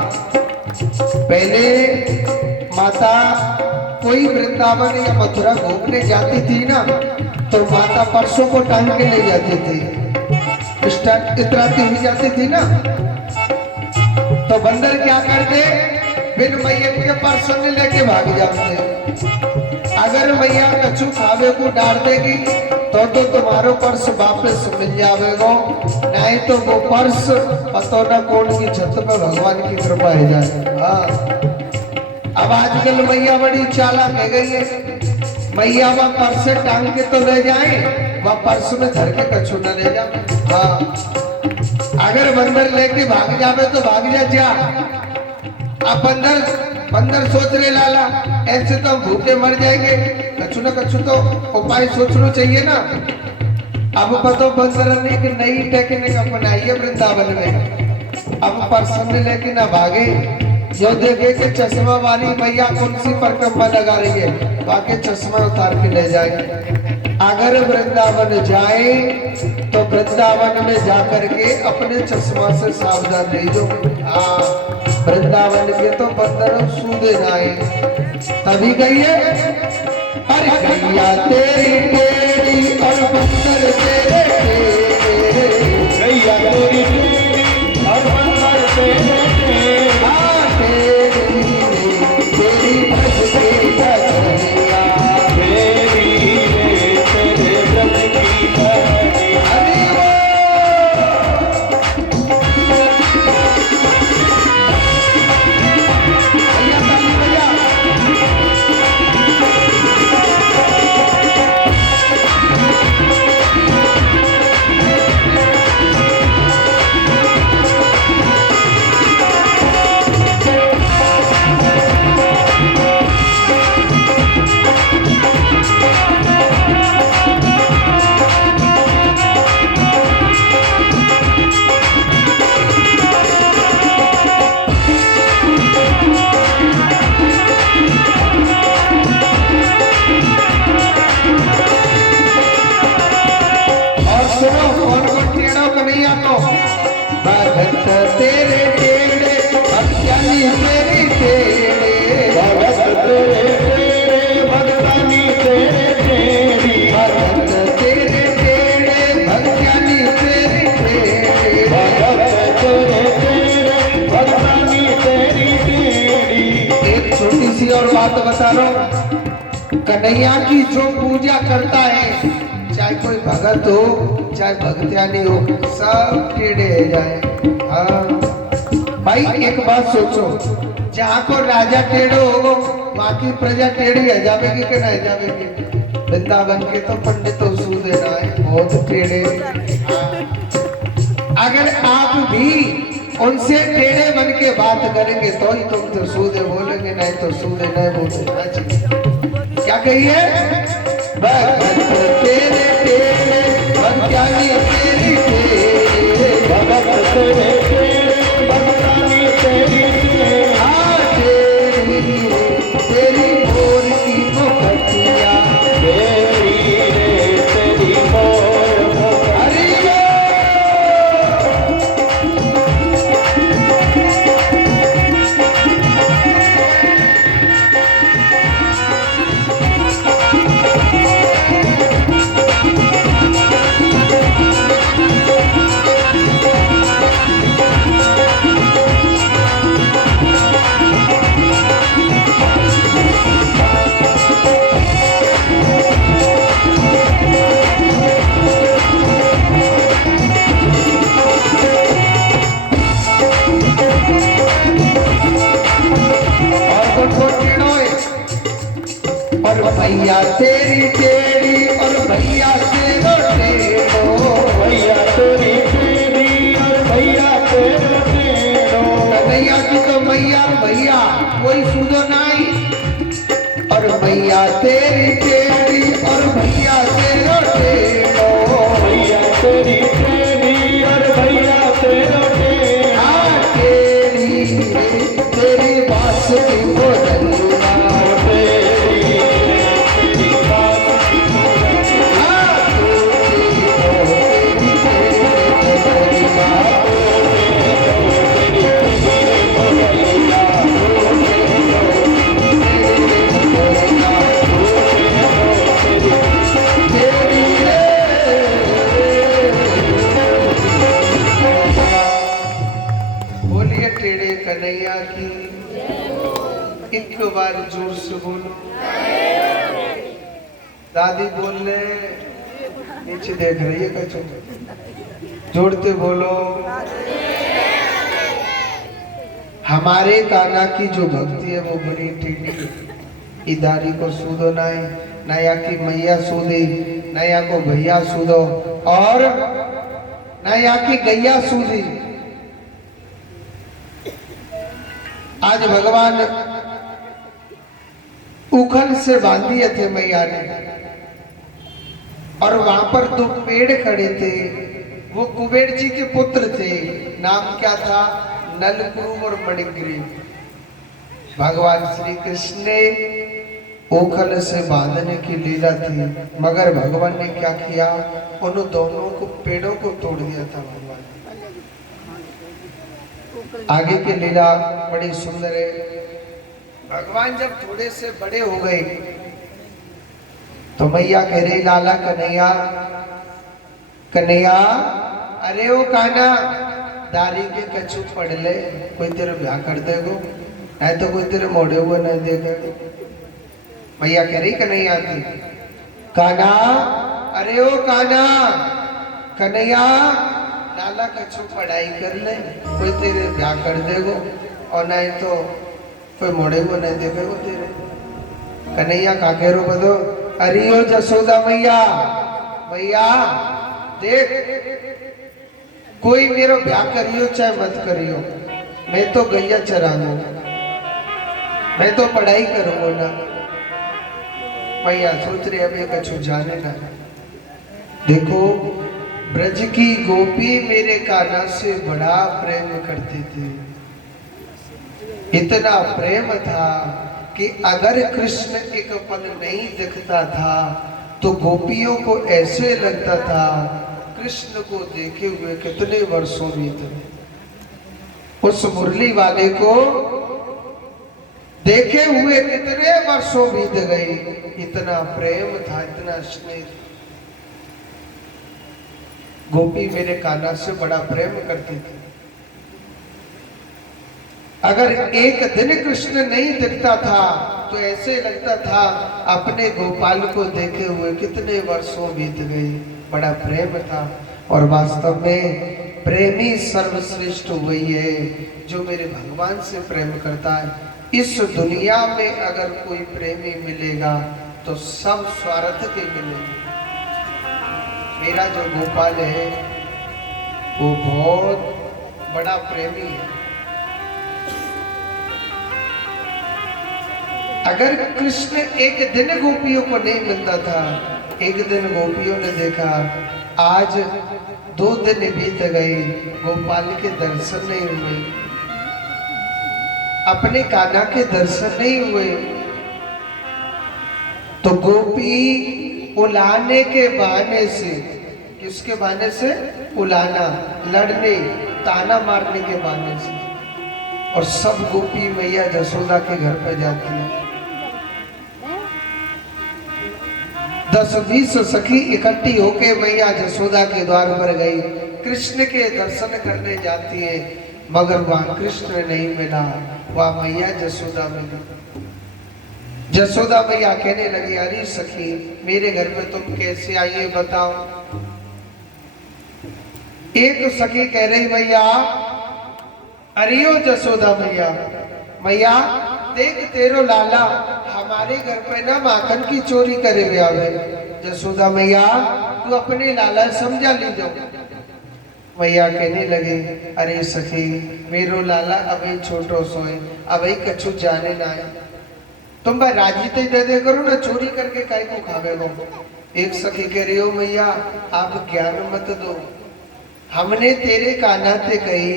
पहले माता कोई वृंदावन या मथुरा घूमने जाती थी ना, तो माता परसों को टांग के ले जाती थी, इतराती हुई जाती थी ना। तो बंदर क्या करते, बिन मैया के परसों में लेके भाग जाते। अगर मैया कछु खावे को डाल देगी तो तुम्हारो पर्स वापस मिल जाएगा, नहीं तो वो पर्स पतो न कौन की छत पे भगवान की कृपा है जाए। हाँ, अब आजकल मैया बड़ी चालाक हो गई है। मैया वह पर्स टांग के तो ले जाए, वह पर्स में धर के कछु न ले जाए। हाँ, अगर बंदर लेके भाग जावे तो भाग जा। अब बंदर सोच रहे लाला ऐसे तो हम भूखे मर जाएंगे, कछु न कछु तो उपाय सोचना चाहिए ना। अब पतो बंदर ने एक नई टेक्निक अपनाई है वृंदावन में। अब पर्स में लेके ना भागे, जो देखे कि चश्मा वाली मैया कौन सी परिक्रमा लगा रही है, बाकी चश्मा उतार के ले जाए। अगर वृंदावन जाए तो वृंदावन में जाकर के अपने चश्मा से सावधान रहियो। हाँ, वृंदावन के तो बंदरों सूदे जाए। तभी कहिए, अरे गैया तेरी टेढ़ी और बंदर तेरे टेढ़े, गैया तेरी टेढ़ी और बंदर तेरे टेढ़े। हाँ, तेरी भज के बजरिया, तेरी रे तेरे व्रत की बहनिया। अरे वो भैया ताली भैया। भगत तेरे टेढ़े भक्तानी तेरी टेढ़े, भगत तेरे टेढ़े भगतानी तेरे टेढ़ी। भगत तेरे टेढ़े भक्तानी तेरी टेढ़े। भगत तेरे टेढ़े भगतानी तेरी टेढ़ी। एक छोटी सी और बात बता रहा हूं, कन्हैया की जो पूजा करता है, चाहे कोई भगत हो चाहे भक्त्यानी हो, सब टेढ़े हो जाए। हाँ भाई, एक बात सोचो, जहाँ को राजा टेढ़ो होगो वहाँ की प्रजा टेढ़ी है जावेगी कि नहीं जावेगी। वृंदावन के तो पंडित सूदे ना है, बहुत टेढ़े। अगर आप भी उनसे टेढ़े बन के बात करेंगे तो ही तुम तो सूदे बोलेंगे, नहीं तो सूदे नहीं बोलेंगे। क्या कहिए, भगत तेरे टेढ़े भक्त्यानी तेरी टेढ़े, भगत तेरे टेढ़े भगतानी तेरी टेढ़ी। हाँ, तेरी मोर की मुखटिया, तेरी रे तेरी मोर मुखटिया। हरि और भैया तेरी टेढ़ी और भैया तेरो टेढ़ो, भैया तेरी टेढ़ी और भैया तेरे टेढ़ो। कन्हैया की तो मैया भैया कोई सूदो नहीं, और भैया तेरी टेढ़ी और भैया तेरो टेढ़ो, भैया तेरी टेढ़ी और भैया तेरे टेढ़ो। हाँ, तेरी बात की बोलना, तेरी बात की हाँ, तेरी राधी बोलने नीचे देख रही है कचू, जोड़ते बोलो। हमारे कान्हा की जो भक्ति है वो बड़ी टेढ़ी है। इधारी को सूदो नया की मैया सूदी, नया को भैया सूदो और नया की गैया सूदी। आज भगवान उखल से बांधिए थे मैया ने और वहां पर दो पेड़ खड़े थे। वो कुबेर जी के पुत्र थे। नाम क्या था? नलकुरु और मणिग्रीव। भगवान श्री कृष्ण ने ओखल से बांधने की लीला थी, मगर भगवान ने क्या किया? उन दोनों को पेड़ों को तोड़ दिया था भगवान। आगे की लीला बड़ी सुंदर है। भगवान जब थोड़े से बड़े हो गए तो मैया कह रही, लाला कन्हैया कन्हैया, अरे ओ कान्हा, दारी के कछु पढ़ ले, कोई तेरे ब्याह कर देगो, नहीं तो कोई तेरे मोड़े हुए नहीं देगा। मैया कह रही कन्हैया थी, कान्हा, अरे ओ कान्हा कन्हैया, लाला कछु पढ़ाई कर ले, कोई तेरे ब्याह कर देगो और नहीं तो कोई मोड़े हुए नहीं देखेगो तेरे। कन्हैया का कह रो बदो, अरे ओ जसोदा मैया, मैया देख, कोई मेरा ब्याह करियो चाहे मत करियो, मैं तो गैया चराऊं, मैं तो पढ़ाई करूंगा ना। मैया सोच रही अब ये कछु जाने ना। देखो, ब्रज की गोपी मेरे कान्हा से बड़ा प्रेम करती थी। इतना प्रेम था कि अगर कृष्ण एक पल नहीं दिखता था तो गोपियों को ऐसे लगता था कृष्ण को देखे हुए कितने वर्षों बीत गए। उस मुरली वाले को देखे हुए कितने वर्षों बीत गए। इतना प्रेम था, इतना स्नेह। गोपी मेरे कान्हा से बड़ा प्रेम करती थी। अगर एक दिन कृष्ण नहीं दिखता था तो ऐसे लगता था अपने गोपाल को देखे हुए कितने वर्षों बीत गए। बड़ा प्रेम था। और वास्तव में प्रेमी सर्वश्रेष्ठ वही है जो मेरे भगवान से प्रेम करता है। इस दुनिया में अगर कोई प्रेमी मिलेगा तो सब स्वार्थ के मिलेंगे। मेरा जो गोपाल है वो बहुत बड़ा प्रेमी है। अगर कृष्ण एक दिन गोपियों को नहीं मिलता था, एक दिन गोपियों ने देखा आज 2 दिन बीत गए, गोपाल के दर्शन नहीं हुए, अपने कान्हा के दर्शन नहीं हुए, तो गोपी उलाने के बहाने से, किसके बहाने से? उलाना, लड़ने, ताना मारने के बहाने से। और सब गोपी मैया जसोदा के घर पर जाती है। 10-20 सखी इकट्ठी होके मैया जसोदा के द्वार पर गई, कृष्ण के दर्शन करने जाती है, मगर वहां कृष्ण नहीं मिला, वहां मैया जसोदा मिली। जसोदा मैया कहने लगी, अरे सखी, मेरे घर पे तुम कैसे आई है बताओ। एक सखी कह रही, मैया, अरे ओ जसोदा मैया, मैया देख तेरो लाला हमारे घर पे ना माखन की चोरी करे हुआ है। जसोदा मैया, तू अपने लाला समझा लीजो। मैया कहने लगे, अरे सखी, मेरो लाला अभी छोटो सोए, अभी कछु जाने ना है, तुम भाई राजी तो दे दे करो ना, चोरी करके काय को खावे लो। एक सखी कह रही हो, मैया आप ज्ञान मत दो, हमने तेरे कान्हा से कही,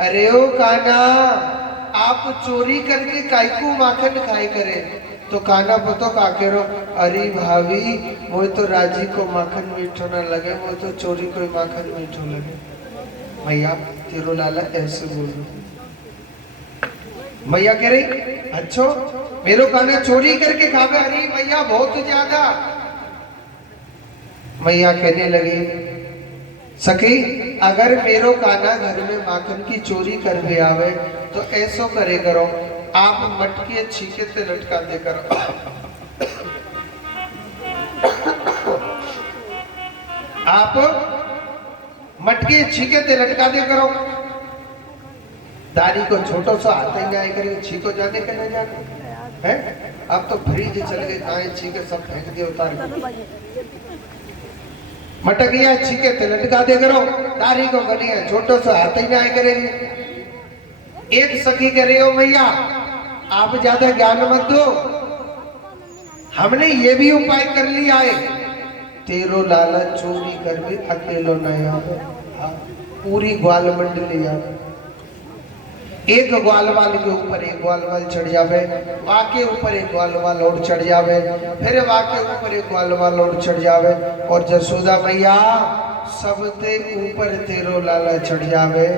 अरे ओ कान्हा, आप चोरी करके काय को माखन खाए करे। तो कान्हा पतो का करो, अरे भाभी, वो तो राजी को माखन मीठो ना लगे, वो तो चोरी को माखन मीठो लगे। मैया तेरो लाला ऐसे बोलो। मैया कह रही, अच्छो मेरो कान्हा चोरी करके खावे? अरे मैया बहुत ज्यादा। मैया कहने लगी, सखी, अगर मेरो कान्हा घर में माखन की चोरी कर भी आवे तो ऐसो करे करो, आप मटकी छीके ते लटका दे करो। आप मटके छीके ते लटका दे करो। दारी को छोटो सा हाथ ही आए करे, छीको जाने के न जाने है। अब तो फ्रिज चल गए, कहा छीके सब फेंक दिए उतार के। मटकिया छीके ते लटका दे करो, दारी को गलिया छोटो सा हाथ ही आए करे। एक सखी कह रही हो मैया आप ज्यादा ज्ञान मत दो, हमने ये भी उपाय कर लिया है, तेरो लाला चोरी कर भी अकेलो नहीं आवे। पूरी ग्वाल मंडली आवे, एक ग्वालवाल के ऊपर एक ग्वालवाल चढ़ जावे, वाके ऊपर एक ग्वालवाल और चढ़ जावे, फिर वाके ऊपर एक ग्वालवाल और चढ़ जावे, और जसोदा मैया सबसे ऊपर तेरो लाला चढ़ जावे,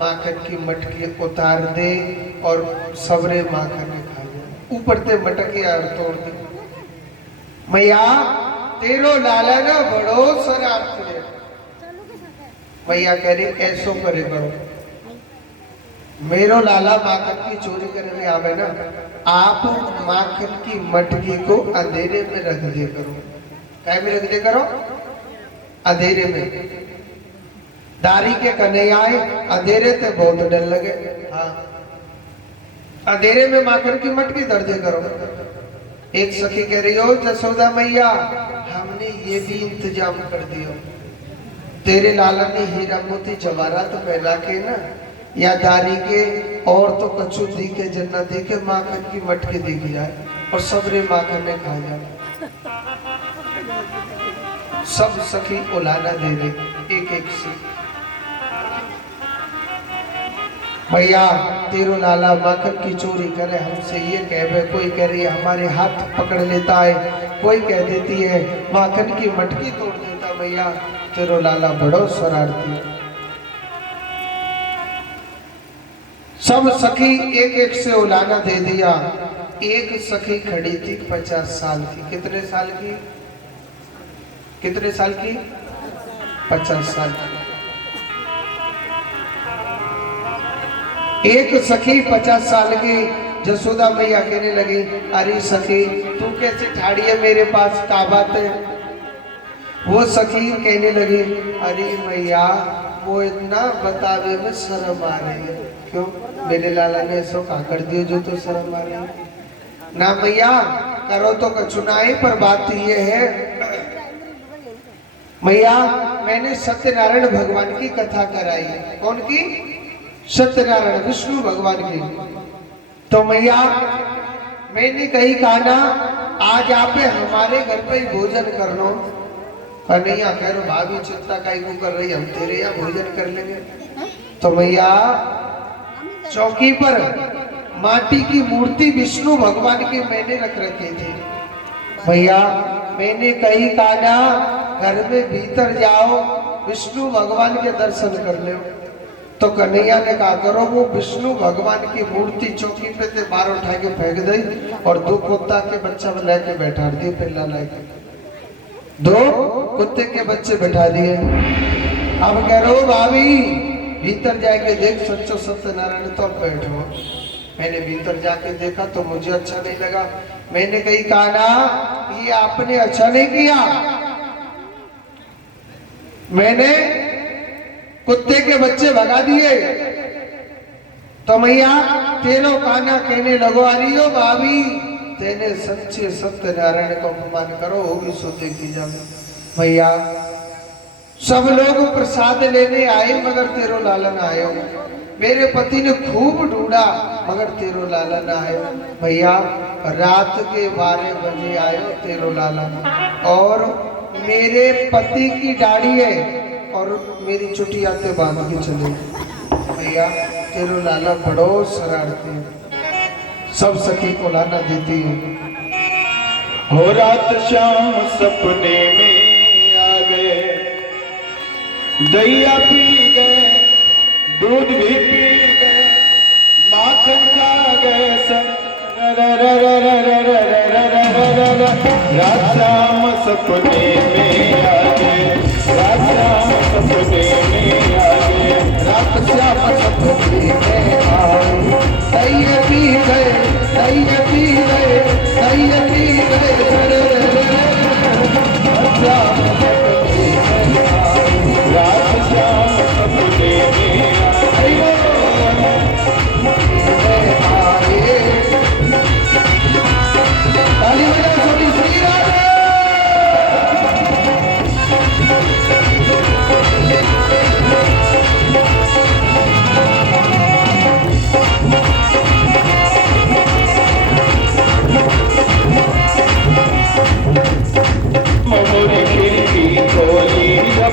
माखन की मटकी उतार दे और सबरे माखन में खा जाए। ऊपर ते मटके और तोड़ दे। मैया तेरो लाला ना बड़ो शरारत है। मैया कह रही कैसो करे करो, मेरो लाला माखन की चोरी करने आवे ना, आप माखन की मटकी को अंधेरे में रख दे करो। क्या में रख दे करो? अंधेरे में। दारी के कन्हैया आए, अंधेरे से बहुत डर लगे। हाँ, अंधेरे में माखन की मटकी धर दे करो। एक सखी कह रही हो जसोदा मैया हमने ये भी इंतजाम कर दिया, तेरे लाला ने हीरा मोती जवाहरात पहना के ना, या दारी के और तो कछु दी के जन्नत दी के माखन की मटकी दी जाए और सबरे माखन में खा जाए। सब सखी उलाना दे रही एक एक से। भैया तेरो लाला माखन की चोरी करे, हमसे ये कहे, कोई कह रही है हमारे हाथ पकड़ लेता है, कोई कह देती है माखन की मटकी तोड़ देता। भैया तेरो लाला बड़ो शरारती। सब सखी एक एक से उलाना दे दिया। एक सखी खड़ी थी 50 साल की। कितने साल की? कितने साल की? 50 साल की। एक सखी 50 साल की। जसोदा मैया कहने लगी अरे सखी तू कैसे ठाड़ी है मेरे पास, क्या बात है? वो सखी कहने लगी अरे मैया वो इतना बतावे में शर्म आ रही है। क्यों? मेरे लाला ने ऐसा कहा कर दियो जो तो शर्म आ रही है ना। मैया करो तो कछु ना है, पर बात ये है मैया मैंने सत्यनारायण भगवान की कथा कराई। कौन की? सत्यनारायण विष्णु भगवान की। तो मैया मैंने कही कहा ना आज आप हमारे घर पे ही भोजन कर लो। कन्हैया कह रहे भाभी चिंता काई को कर रही, हम तेरे यहाँ भोजन कर लेंगे। तो मैया चौकी पर माटी की मूर्ति विष्णु भगवान की मैंने रख रखी थी। भैया मैंने कही कहा ना घर में भीतर जाओ विष्णु भगवान के दर्शन कर लो। तो कन्हैया ने कहा करो वो विष्णु भगवान की मूर्ति चौकी पे से बाहर उठा के फेंक दी और 2 कुत्ता के बच्चा लेके बैठा दिए। पिल्ला लेके 2 कुत्ते के बच्चे बैठा दिए। अब कह रहे हो भाभी भीतर जाके देख सच्चो सत्यनारायण तो अब बैठो। मैंने भीतर जाके देखा तो मुझे अच्छा नहीं लगा। मैंने कही कहा ना ये आपने अच्छा नहीं किया, मैंने कुत्ते के बच्चे भगा दिए। तो मैया तेनो काना कहने लगो अरे हो भाभी तेने सच्चे सत्यनारायण को अपमान करो होगी सो देखी जाओ। भैया सब लोग प्रसाद लेने आए मगर तेरो लाला ना आयो। मेरे पति ने खूब ढूंढा मगर तेरो लाला ना आयो। भैया रात के 12 बजे आयो तेरो लाला, और मेरे पति की दाढ़ी है और मेरी चुटिया के बांध के चले। भैया तेरो लाला बड़ो शरारती, सब सखी को लाना देती है। हो रात शाम सपने में आ गए, दहिया पी गए, दूध भी पी गए, माखन खा गए सब। रात शाम सपने में आ गए, रात शाम सपने में आ गए, रात श्याम सपने में आए। दहिया पी गए, दहिया पी गए, दहिया पी गए, रात श्याम सपने में आए।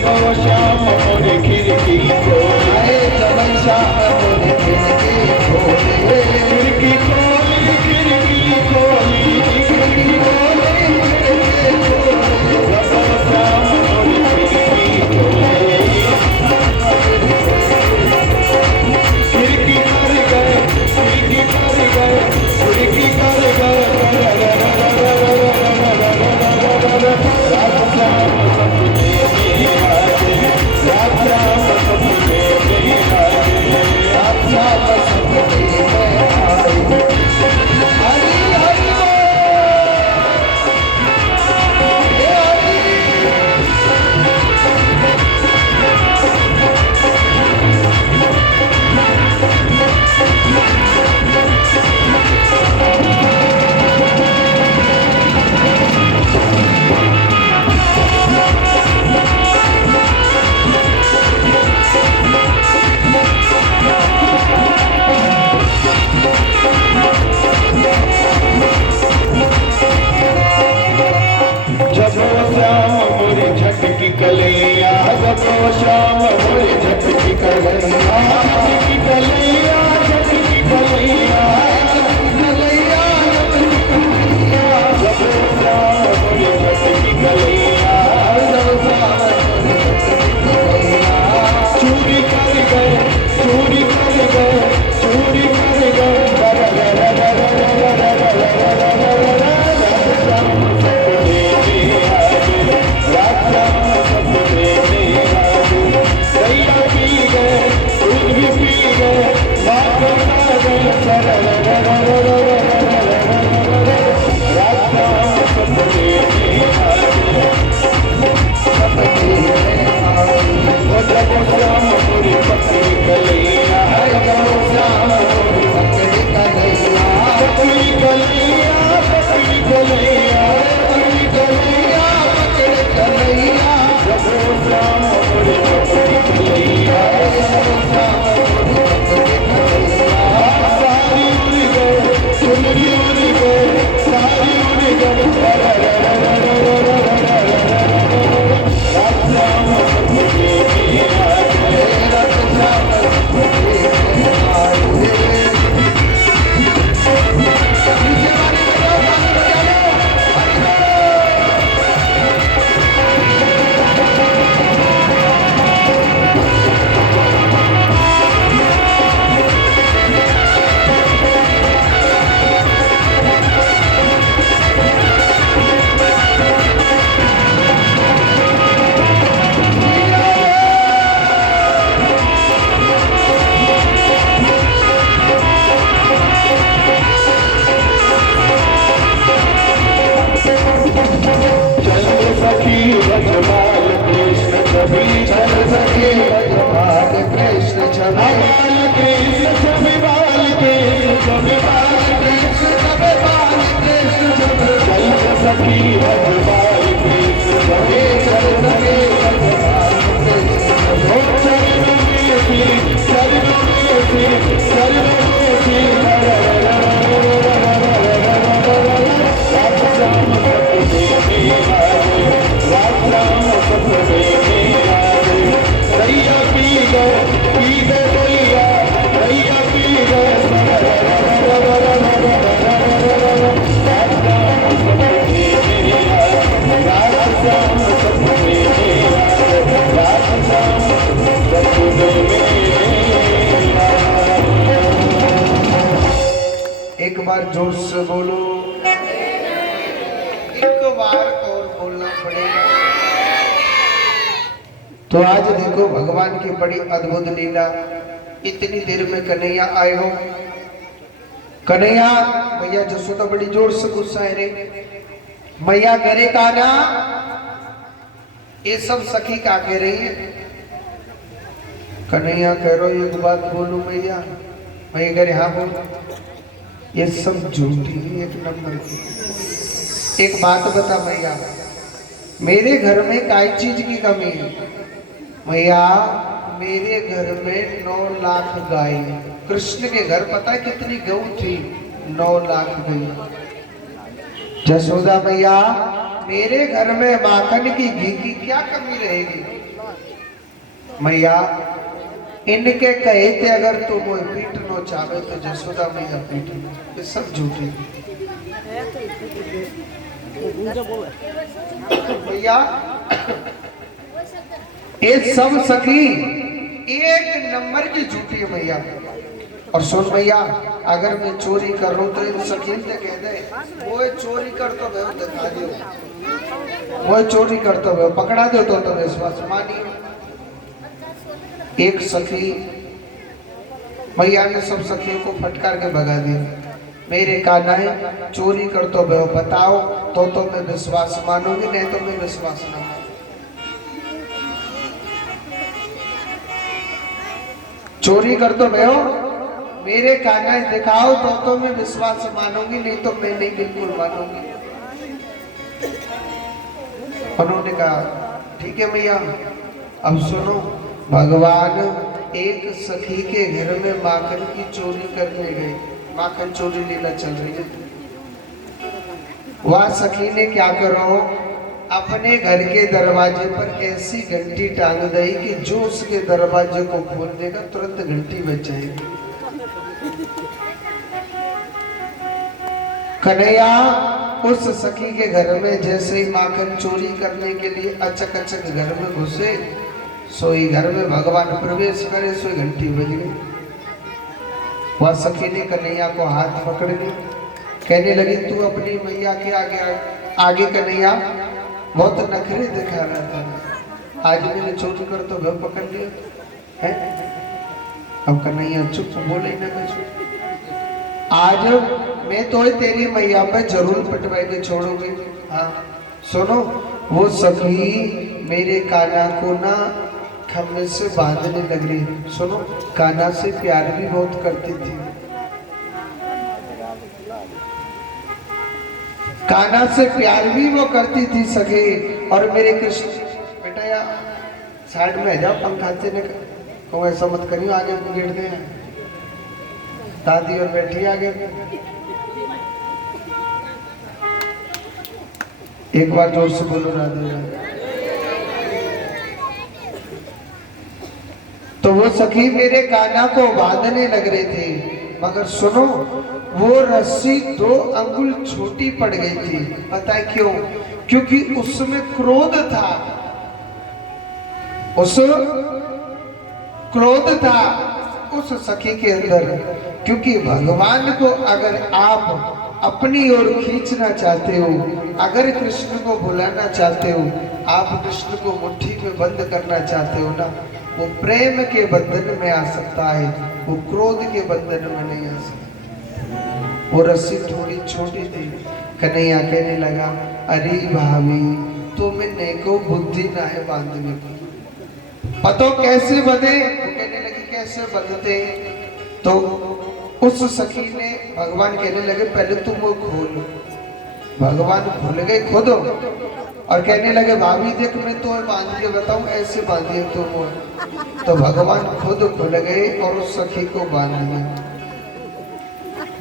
जब श्याम मोरे खिड़की खोले, जब श्याम मोरे खिड़की खोले, खिड़की खोली, खिड़की खोली, खिड़की खोली, जब श्याम मोरे खिड़की खोले, खिड़की कर गए, खिड़की कर गए, खिड़की कर गए, रात श्याम सपने में आए, रात श्याम सपने में आए, रात श्याम सपने में आए। हरि हरि हे जब श्याम मोरे झटकी कलैया, जब श्याम मोरे झटकी कलैया, झटकी कलैया, झटकी कलैया, कलैया जब श्याम मोरे झटकी कलैया, चूरी कर गए, चूरी कर गए, चूरी कर गए, एक बार जोर से बोलो, एक बार और बोलना पड़ेगा। तो आज देखो भगवान की बड़ी अद्भुत लीला। इतनी देर में कन्हैया आए हो। कन्हैया मैया जसोदा बड़ी जोर से गुस्सा है रे। मैया कह रहे कान्हा, ये सब सखी क्या कह रही है? कन्हैया कह रहे एक बात बोलू मैया। मैया कह रहे हाँ बोल। ये सब झूठी है एक नंबर की। एक बात बता मैया, मेरे घर में काई चीज की कमी है? मैया मेरे घर में 9 लाख गाय। कृष्ण के घर पता है कितनी गऊ थी? 9 लाख गई। जसोदा मैया मेरे घर में माखन की घी की क्या कमी रहेगी। मैया इनके कहे थे अगर तू मोए पीटनो चाहे तो जसोदा मैया पीट, ये सब झूठी। भैया ये सब सखी एक नंबर की झूठी है भैया। और सुन भैया, अगर मैं चोरी कर रहा हूँ तो इन सखीन से कह दे वो चोरी कर तो मैं दिखा दियो, वो चोरी कर तो मैं पकड़ा दो तो विश्वास मानी। एक सखी मैया ने सब सखियों को फटकार के भगा दिया। मेरे काना है चोरी कर तो मैं बताओ तो मैं विश्वास मानूंगी, नहीं तो मैं विश्वास ना मानूंगी। चोरी कर तो मैं मेरे काना दिखाओ तो मैं विश्वास मानूंगी, नहीं तो मैं नहीं बिल्कुल मानूंगी। उन्होंने कहा ठीक है मैया। अब सुनो, भगवान एक सखी के घर में माखन की चोरी करने गए, माखन चोरी लीला चल रही है। वह सखी ने क्या करो, अपने घर के दरवाजे पर ऐसी घंटी टांग दी कि जो उसके दरवाजे को खोल देगा तुरंत घंटी बज जाएगी। कन्हैया उस सखी के घर में जैसे ही माखन चोरी करने के लिए अचक अचक घर में घुसे, सोई घर में भगवान प्रवेश करे, सोई घंटी बज गई। वह सखी ने कन्हैया को हाथ पकड़ ली, कहने लगी तू अपनी मैया के आगे कन्हैया बहुत नखरे दिखा रहा था, आज मैंने चोरी कर तो घर पकड़ लिया है। अब कन्हैया चुप बोले ना कुछ। आज मैं तो तेरी मैया पे जरूर पटवाई के छोड़ूंगी। हाँ सुनो, वो सखी मेरे काना को ना खम्भे से बांधने लग रही। सुनो, काना से प्यार भी बहुत करती थी, काना से प्यार भी वो करती थी सखी। और मेरे कृष्ण बेटा या साइड में जाओ, पंखा से ने को ऐसा मत करियो, आगे गिर दे। दादी और बैठी आगे, एक बार जोर से बोलो राधे राधे। तो वो सखी मेरे काना को बांधने लग रहे थे, मगर सुनो वो रस्सी 2 अंगुल छोटी पड़ गई थी। पता है क्यों? क्योंकि उसमें क्रोध था, उस क्रोध था उस सखी के अंदर। क्योंकि भगवान को अगर आप अपनी ओर खींचना चाहते हो, अगर कृष्ण को बुलाना चाहते हो, आप कृष्ण को मुट्ठी में बंद करना चाहते हो ना, वो प्रेम के बंधन में आ सकता है, वो क्रोध के बंधन में नहीं आ सकता। वो रस्सी थोड़ी छोटी थी। कन्हैया कहने लगा अरे भाभी तुमने को बुद्धि ना है बांधने की, पतो कैसे बंधे? वो कहने लगी कैसे बंधते? तो उस सखी ने, भगवान कहने लगे पहले तुम वो खोलो। भगवान खुल गए खुद और कहने लगे भाभी देख मैं तुम्हें बांध के बताऊं, ऐसे बांधिए तुम। तो भगवान खुद खुल गए और उस सखी को बांध दिया।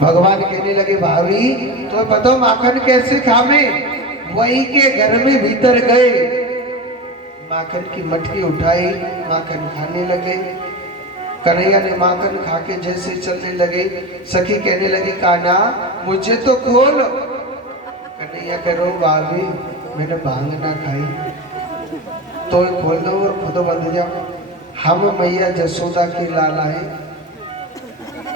भगवान कहने लगे भाभी तो बताओ माखन कैसे खावे? वही के घर में भीतर गए, माखन की मटकी उठाई, माखन खाने लगे। कन्हैया ने माखन खा के जैसे चलने लगे, सखी कहने लगी काना मुझे तो खोल। कन्हैया कह रहा हूं भाभी मैंने भांग ना खाई, तो खोल दो और खुद बंध जाओ। हम मैया जसोदा के लाला है।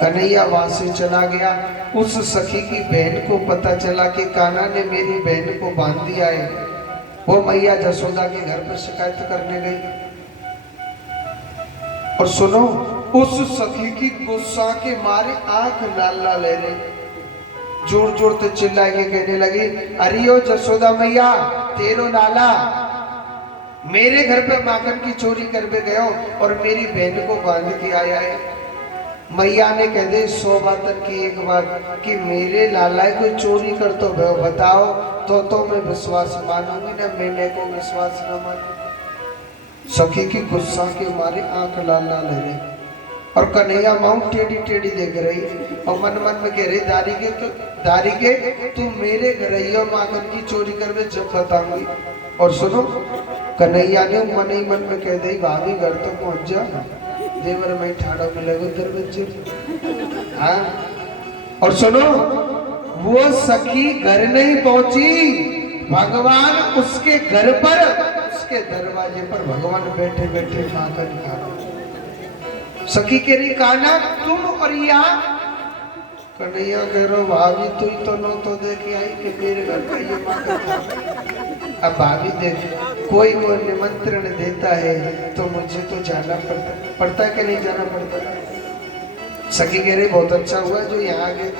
कन्हैया वहां से चला गया। उस सखी की बहन को पता चला कि कान्हा ने मेरी बहन को बांध दिया है। वो मैया जसोदा के घर पर शिकायत करने गई। और सुनो, उस सखी की गुस्सा के मारे आंख लाल लाल ले रही, जोर जोर से चिल्लाए के कहने लगी अरे ओ जसोदा मैया तेरो नाला मेरे घर पे माखन की चोरी करके गयो और मेरी बहन को बांध के आया है। मैया ने कह दे 100 बातन की एक बात कि मेरे लाला कोई चोरी कर तो बताओ तो मैं विश्वास मानूंगी ना, मैंने को विश्वास न मानू। सखी की गुस्सा के मारे आंख लाल लाल है। और कन्हैया माउंट टेढ़ी टेढ़ी देख रही और मन मन में कह रही दारी के तू मेरे घर आई हो माखन की चोरी कर में जब बताऊंगी। और सुनो कन्हैया ने मन ही मन में कह दी भाभी घर तो पहुंच जा देवर में ठाड़ो मिलेगा उधर बच्चे। हाँ और सुनो वो सखी घर नहीं पहुंची, भगवान उसके घर पर उसके दरवाजे पर भगवान बैठे बैठे माखन खा रहे। सखी कह रही कान्हा तुम और यहाँ। कन्हैया कह रहा भाभी तू ही तो नो तो देखे आई कि मेरे घर का ये माखन खा। अब भाभी देख कोई वो निमंत्रण देता है तो मुझे तो जाना पड़ता है कि नहीं जाना पड़ता। सखी कह रही बहुत अच्छा हुआ जो यहाँ आ गए।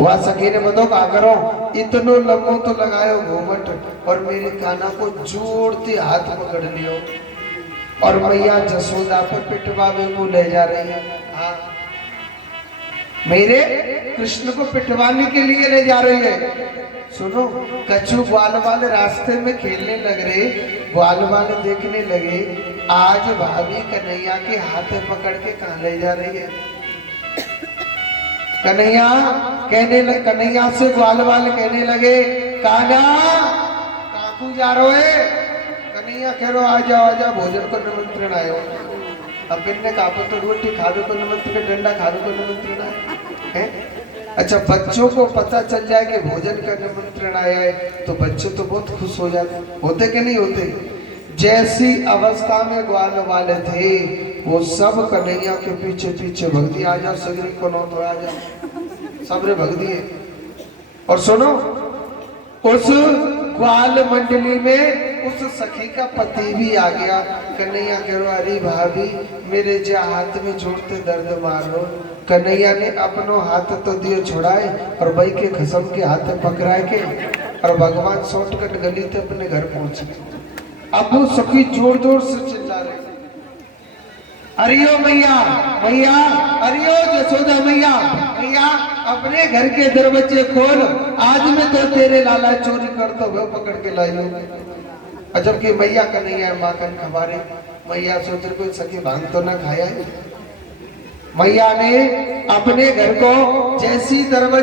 वह सखी ने बताओ क्या करो इतनो लम्बो तो लगायो घूमट और मेरे कान्हा को जोड़ते हाथ पकड़ लियो और मैया जसोदा पर पिटवावे को ले जा रही है। हाँ मेरे कृष्ण को पिटवाने के लिए ले जा रही है। सुनो कछु ग्वाल वाले रास्ते में खेलने लग रहे, ग्वाल वाले देखने लगे आज भाभी कन्हैया के हाथ पकड़ के कहाँ ले जा रही है। कन्हैया से ग्वाल वाले कहने लगे कान्हा काकू जा रहे है। कन्हैया कह रहा आ जाओ भोजन को निमंत्रण आयो। अब ने कहा तो रोटी खाने को निमंत्रण डंडा खाने को निमंत्रण है। अच्छा बच्चों को पता चल जाए कि भोजन का निमंत्रण आया है तो बच्चे तो बहुत खुश हो जाते होते कि नहीं होते। जैसी अवस्था में ग्वाल वाले थे वो सब कन्हैया के पीछे पीछे भक्ति आ जा सगरी को नो तो आ जा सबरे भक्ति है। और सुनो उस ग्वाल मंडली में उस सखी का पति भी आ गया। कन्हैया कह रहा अरे भाभी मेरे जा हाथ में जोड़ते दर्द मारो। कन्हैया ने अपनो हाथ तो दियो छुड़ाए और भाई के खसम के हाथ पकड़ाए के और भगवान शॉर्टकट गली थे अपने घर पहुंच गए। अब वो सखी जोर जोर से चिल्ला रहे अरियो मैया मैया अरियो जसोदा मैया मैया अपने घर के दरवाजे खोल आज मैं तो तेरे लाला चोरी कर तो वो पकड़ के लाई हूँ। जबकि मैया कन्हैया माखन खबारे मैया सोच रही कोई सखी भांग तो ना खाया है। मैया ने अपने घर को जैसी दरवाजे